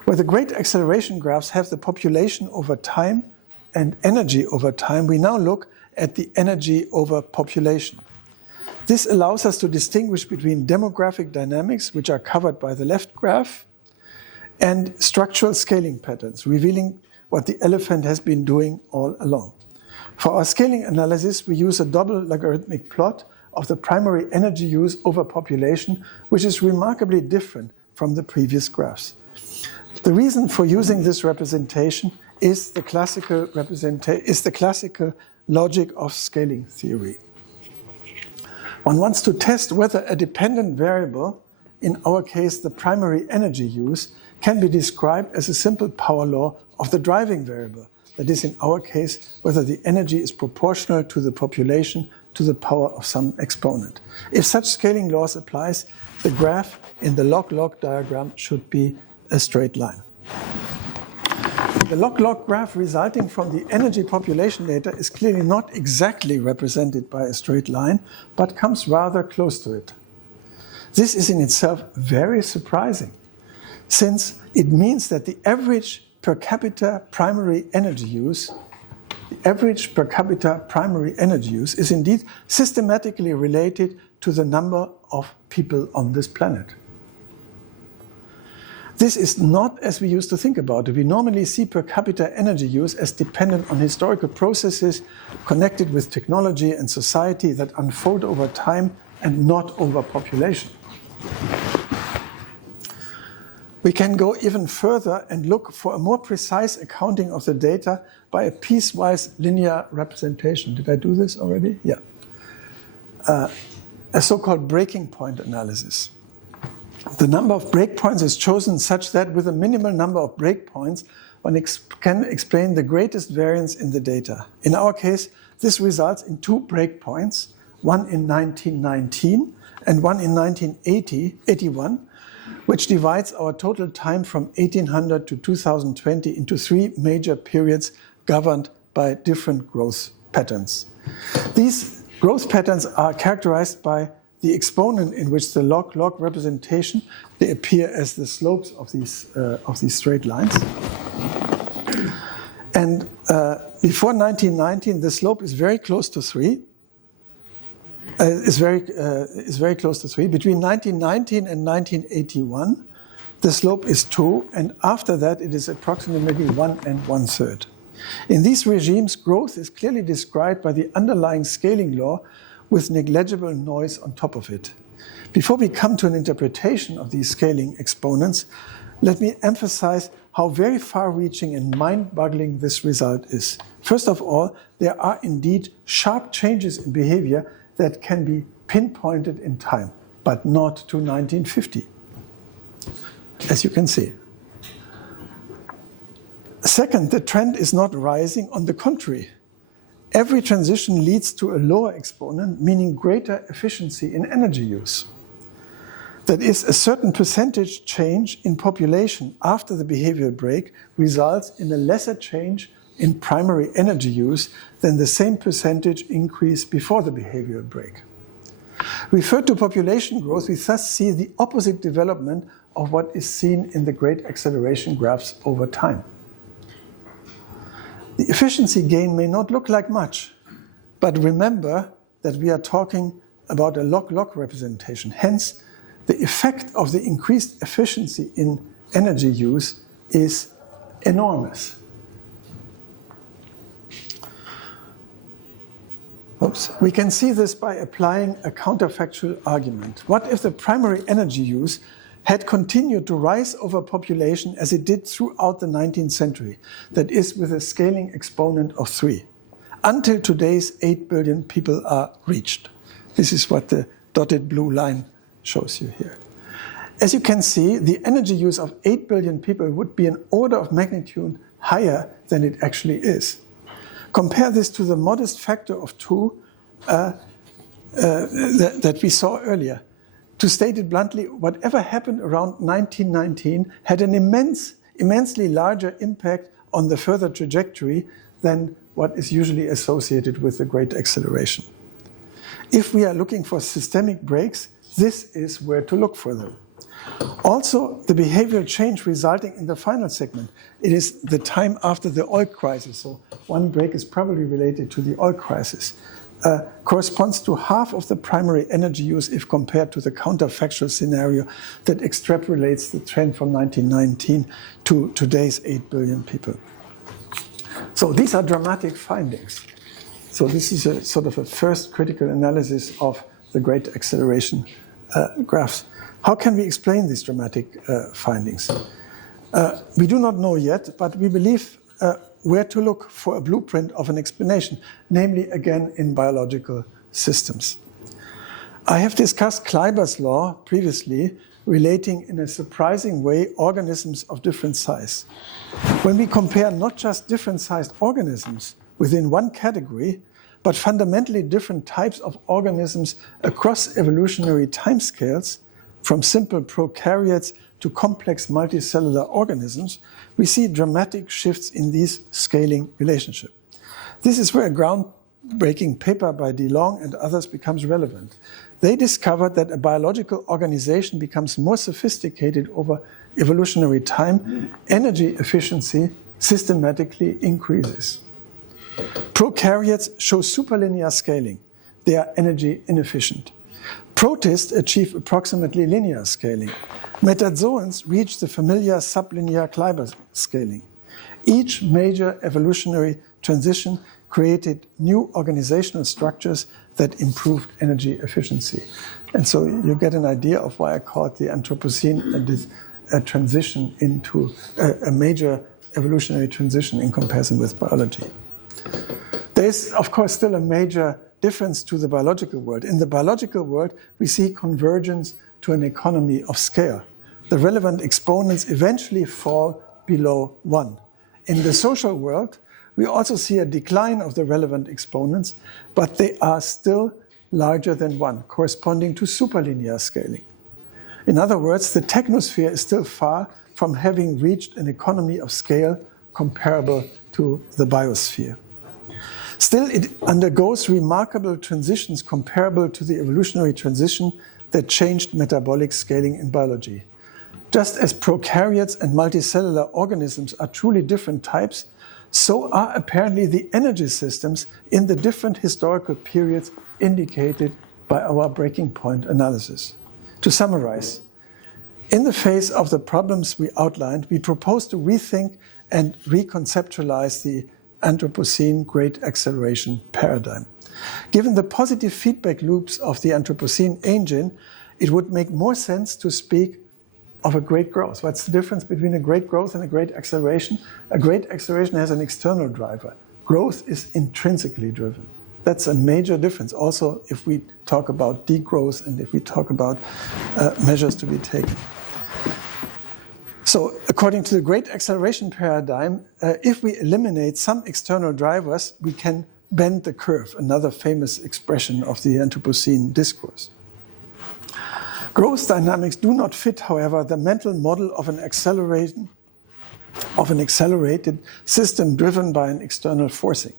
Where the great acceleration graphs have the population over time and energy over time, we now look at the energy over population. This allows us to distinguish between demographic dynamics, which are covered by the left graph, and structural scaling patterns, revealing what the elephant has been doing all along. For our scaling analysis, we use a double logarithmic plot of the primary energy use over population, which is remarkably different from the previous graphs. The reason for using this representation is the classical logic of scaling theory. One wants to test whether a dependent variable, in our case the primary energy use, can be described as a simple power law of the driving variable. That is, in our case, whether the energy is proportional to the population to the power of some exponent. If such scaling laws applies, the graph in the log-log diagram should be a straight line. The log-log graph resulting from the energy population data is clearly not exactly represented by a straight line, but comes rather close to it. This is in itself very surprising, since it means that the average per capita primary energy use is indeed systematically related to the number of people on this planet. This is not as we used to think about it. We normally see per capita energy use as dependent on historical processes connected with technology and society that unfold over time and not over population. We can go even further and look for a more precise accounting of the data by a piecewise linear representation. Did I do this already? Yeah. A so-called breaking point analysis. The number of breakpoints is chosen such that with a minimal number of breakpoints, one can explain the greatest variance in the data. In our case, this results in two breakpoints, one in 1919 and one in 1981, which divides our total time from 1800 to 2020 into three major periods governed by different growth patterns. These growth patterns are characterized by the exponent in which the log-log representation, they appear as the slopes of these straight lines. And before 1919, the slope is very close to 3. Is very close to 3. Between 1919 and 1981, the slope is 2, and after that it is approximately 1 1/3. In these regimes, growth is clearly described by the underlying scaling law with negligible noise on top of it. Before we come to an interpretation of these scaling exponents, let me emphasize how very far-reaching and mind-boggling this result is. First of all, there are indeed sharp changes in behavior that can be pinpointed in time, but not to 1950, as you can see. Second, the trend is not rising, on the contrary. Every transition leads to a lower exponent, meaning greater efficiency in energy use. That is, a certain percentage change in population after the behavioral break results in a lesser change in primary energy use than the same percentage increase before the behavioral break. Referred to population growth, we thus see the opposite development of what is seen in the great acceleration graphs over time. The efficiency gain may not look like much, but remember that we are talking about a log-log representation. Hence, the effect of the increased efficiency in energy use is enormous. We can see this by applying a counterfactual argument. What if the primary energy use had continued to rise over population as it did throughout the 19th century, that is, with a scaling exponent of 3, until today's 8 billion people are reached? This is what the dotted blue line shows you here. As you can see, the energy use of 8 billion people would be an order of magnitude higher than it actually is. Compare this to the modest factor of 2 that we saw earlier. To state it bluntly, whatever happened around 1919 had an immensely larger impact on the further trajectory than what is usually associated with the great acceleration. If we are looking for systemic breaks, this is where to look for them. Also, the behavioral change resulting in the final segment, it is the time after the oil crisis, so one break is probably related to the oil crisis, corresponds to half of the primary energy use if compared to the counterfactual scenario that extrapolates the trend from 1919 to today's 8 billion people. So these are dramatic findings. So this is a sort of a first critical analysis of the great acceleration graphs. How can we explain these dramatic findings? We do not know yet, but we believe where to look for a blueprint of an explanation, namely again in biological systems. I have discussed Kleiber's law previously, relating in a surprising way organisms of different size. When we compare not just different sized organisms within one category, but fundamentally different types of organisms across evolutionary timescales, from simple prokaryotes to complex multicellular organisms, we see dramatic shifts in these scaling relationships. This is where a groundbreaking paper by DeLong and others becomes relevant. They discovered that a biological organization becomes more sophisticated over evolutionary time, energy efficiency systematically increases. Prokaryotes show superlinear scaling. They are energy inefficient. Protists achieve approximately linear scaling. Metazoans reach the familiar sublinear Kleiber scaling. Each major evolutionary transition created new organizational structures that improved energy efficiency. And so you get an idea of why I called the Anthropocene a transition into a major evolutionary transition in comparison with biology. There is, of course, still a major difference to the biological world. In the biological world, we see convergence to an economy of scale. The relevant exponents eventually fall below 1. In the social world, we also see a decline of the relevant exponents, but they are still larger than 1, corresponding to superlinear scaling. In other words, the technosphere is still far from having reached an economy of scale comparable to the biosphere. Still, it undergoes remarkable transitions comparable to the evolutionary transition that changed metabolic scaling in biology. Just as prokaryotes and multicellular organisms are truly different types, so are apparently the energy systems in the different historical periods indicated by our breaking point analysis. To summarize, in the face of the problems we outlined, we propose to rethink and reconceptualize the Anthropocene Great Acceleration paradigm. Given the positive feedback loops of the Anthropocene engine, it would make more sense to speak of a great growth. What's the difference between a great growth and a great acceleration? A great acceleration has an external driver. Growth is intrinsically driven. That's a major difference. Also, if we talk about degrowth and if we talk about measures to be taken. So, according to the Great Acceleration paradigm, if we eliminate some external drivers, we can bend the curve, another famous expression of the Anthropocene discourse. Growth dynamics do not fit, however, the mental model of an accelerated system driven by an external forcing.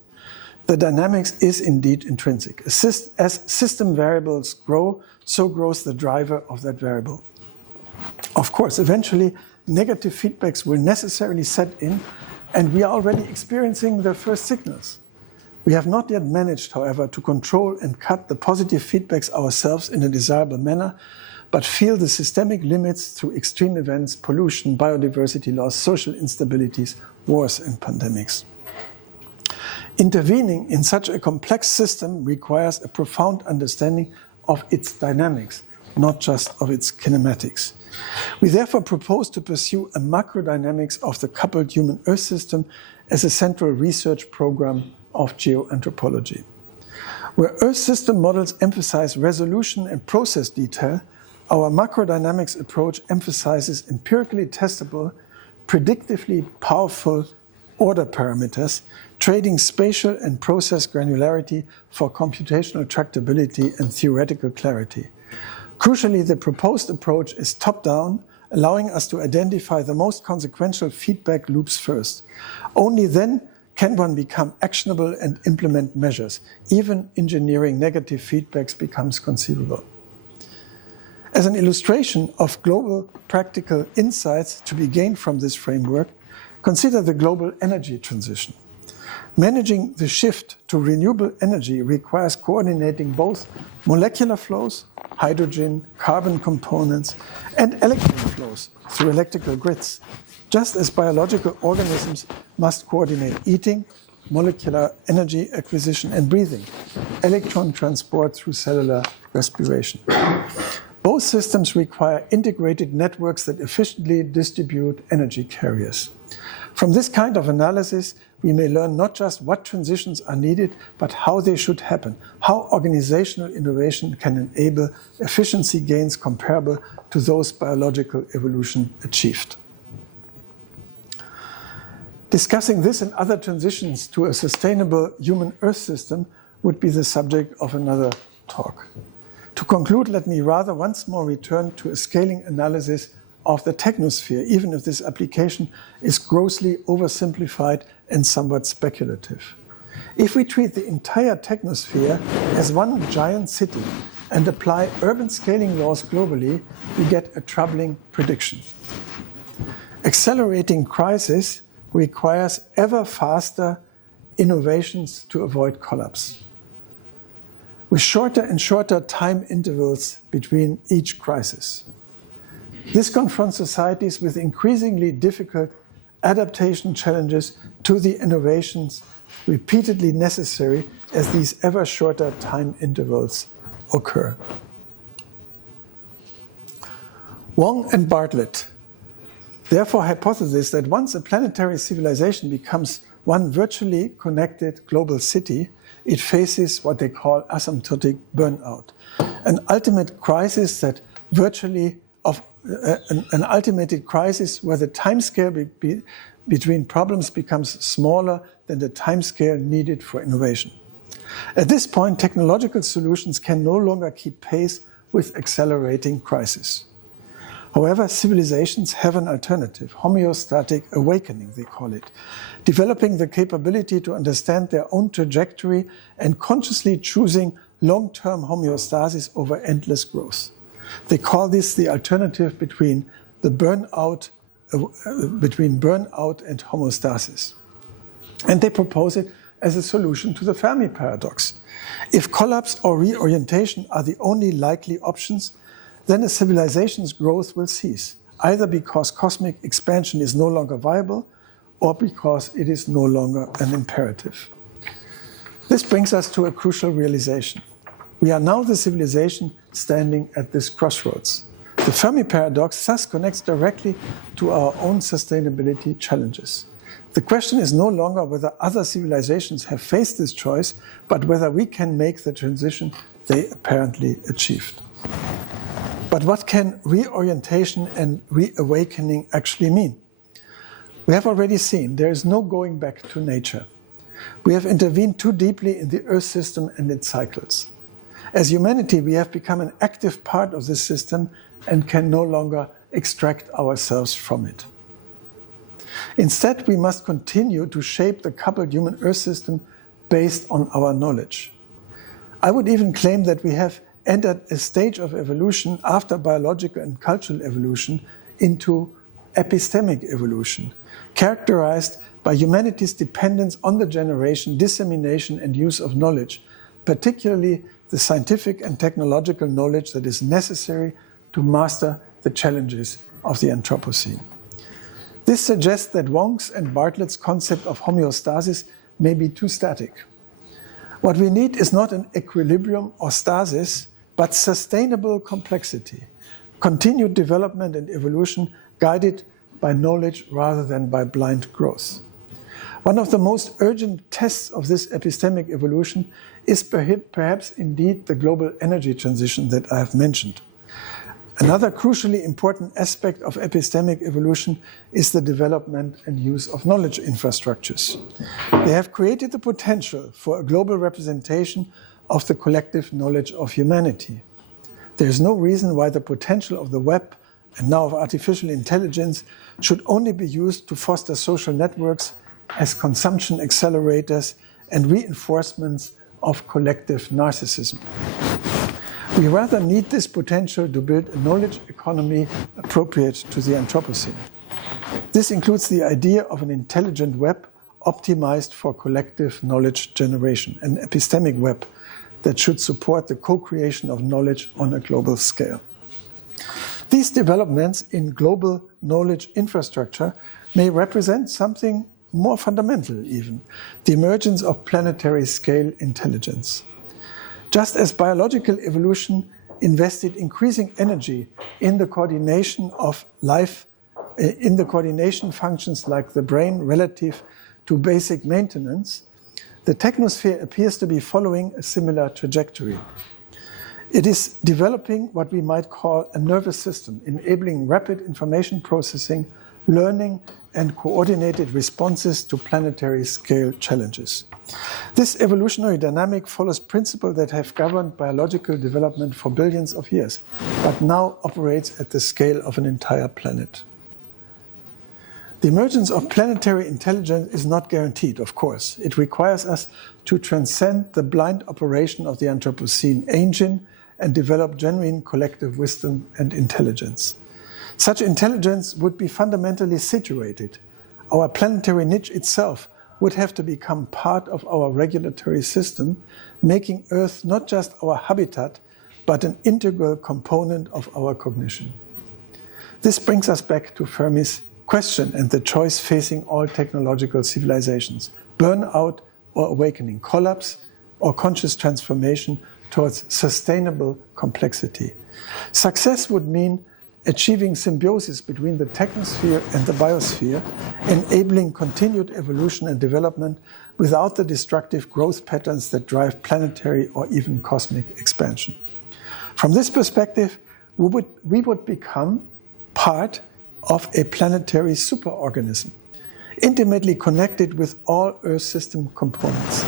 The dynamics is indeed intrinsic. As system variables grow, so grows the driver of that variable. Of course, eventually, negative feedbacks will necessarily set in, and we are already experiencing the first signals. We have not yet managed, however, to control and cut the positive feedbacks ourselves in a desirable manner, but feel the systemic limits through extreme events, pollution, biodiversity loss, social instabilities, wars, and pandemics. Intervening in such a complex system requires a profound understanding of its dynamics, not just of its kinematics. We therefore propose to pursue a macrodynamics of the coupled human Earth system as a central research program of geoanthropology. Where Earth system models emphasize resolution and process detail, our macrodynamics approach emphasizes empirically testable, predictively powerful order parameters, trading spatial and process granularity for computational tractability and theoretical clarity. Crucially, the proposed approach is top-down, allowing us to identify the most consequential feedback loops first. Only then can one become actionable and implement measures. Even engineering negative feedbacks becomes conceivable. As an illustration of global practical insights to be gained from this framework, consider the global energy transition. Managing the shift to renewable energy requires coordinating both molecular flows, hydrogen, carbon components, and electron flows through electrical grids, just as biological organisms must coordinate eating, molecular energy acquisition, and breathing, electron transport through cellular respiration. Both systems require integrated networks that efficiently distribute energy carriers. From this kind of analysis, we may learn not just what transitions are needed, but how they should happen, how organizational innovation can enable efficiency gains comparable to those biological evolution achieved. Discussing this and other transitions to a sustainable human Earth system would be the subject of another talk. To conclude, let me rather once more return to a scaling analysis of the technosphere, even if this application is grossly oversimplified and somewhat speculative. If we treat the entire technosphere as one giant city and apply urban scaling laws globally, we get a troubling prediction. Accelerating crisis requires ever faster innovations to avoid collapse, with shorter and shorter time intervals between each crisis. This confronts societies with increasingly difficult adaptation challenges to the innovations repeatedly necessary as these ever shorter time intervals occur. Wong and Bartlett therefore hypothesize that once a planetary civilization becomes one virtually connected global city, it faces what they call asymptotic burnout, an ultimate crisis that an ultimate crisis where the timescale between problems becomes smaller than the timescale needed for innovation. At this point, technological solutions can no longer keep pace with accelerating crisis. However, civilizations have an alternative, homeostatic awakening, they call it, developing the capability to understand their own trajectory and consciously choosing long-term homeostasis over endless growth. They call this the alternative between burnout and homeostasis. And they propose it as a solution to the Fermi paradox. If collapse or reorientation are the only likely options, then a civilization's growth will cease, either because cosmic expansion is no longer viable or because it is no longer an imperative. This brings us to a crucial realization. We are now the civilization standing at this crossroads. The Fermi paradox thus connects directly to our own sustainability challenges. The question is no longer whether other civilizations have faced this choice, but whether we can make the transition they apparently achieved. But what can reorientation and reawakening actually mean? We have already seen there is no going back to nature. We have intervened too deeply in the Earth system and its cycles. As humanity, we have become an active part of this system and can no longer extract ourselves from it. Instead, we must continue to shape the coupled human Earth system based on our knowledge. I would even claim that we have entered a stage of evolution after biological and cultural evolution into epistemic evolution, characterized by humanity's dependence on the generation, dissemination, and use of knowledge, particularly the scientific and technological knowledge that is necessary to master the challenges of the Anthropocene. This suggests that Wong's and Bartlett's concept of homeostasis may be too static. What we need is not an equilibrium or stasis, but sustainable complexity, continued development and evolution guided by knowledge rather than by blind growth. One of the most urgent tests of this epistemic evolution is perhaps indeed the global energy transition that I have mentioned. Another crucially important aspect of epistemic evolution is the development and use of knowledge infrastructures. They have created the potential for a global representation of the collective knowledge of humanity. There is no reason why the potential of the web and now of artificial intelligence should only be used to foster social networks as consumption accelerators and reinforcements of collective narcissism. We rather need this potential to build a knowledge economy appropriate to the Anthropocene. This includes the idea of an intelligent web optimized for collective knowledge generation, an epistemic web that should support the co-creation of knowledge on a global scale. These developments in global knowledge infrastructure may represent something more fundamental even, the emergence of planetary scale intelligence. Just as biological evolution invested increasing energy in the coordination of life, in the coordination functions like the brain relative to basic maintenance, the technosphere appears to be following a similar trajectory. It is developing what we might call a nervous system, enabling rapid information processing, learning, and coordinated responses to planetary scale challenges. This evolutionary dynamic follows principles that have governed biological development for billions of years, but now operates at the scale of an entire planet. The emergence of planetary intelligence is not guaranteed, of course. It requires us to transcend the blind operation of the Anthropocene engine and develop genuine collective wisdom and intelligence. Such intelligence would be fundamentally situated. Our planetary niche itself would have to become part of our regulatory system, making Earth not just our habitat, but an integral component of our cognition. This brings us back to Fermi's question and the choice facing all technological civilizations: burnout or awakening, collapse or conscious transformation towards sustainable complexity. Success would mean achieving symbiosis between the technosphere and the biosphere, enabling continued evolution and development without the destructive growth patterns that drive planetary or even cosmic expansion. From this perspective, we would become part of a planetary superorganism, intimately connected with all Earth system components.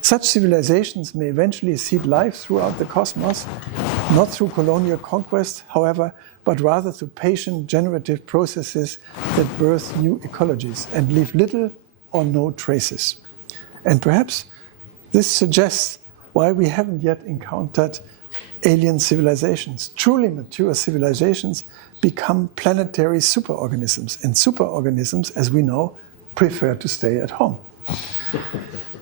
Such civilizations may eventually seed life throughout the cosmos, not through colonial conquest, however, but rather through patient generative processes that birth new ecologies and leave little or no traces. And perhaps this suggests why we haven't yet encountered alien civilizations. Truly mature civilizations become planetary superorganisms, and superorganisms, as we know, prefer to stay at home.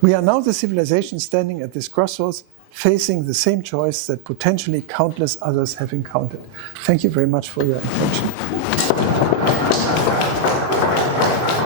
We are now the civilization standing at this crossroads, facing the same choice that potentially countless others have encountered. Thank you very much for your attention.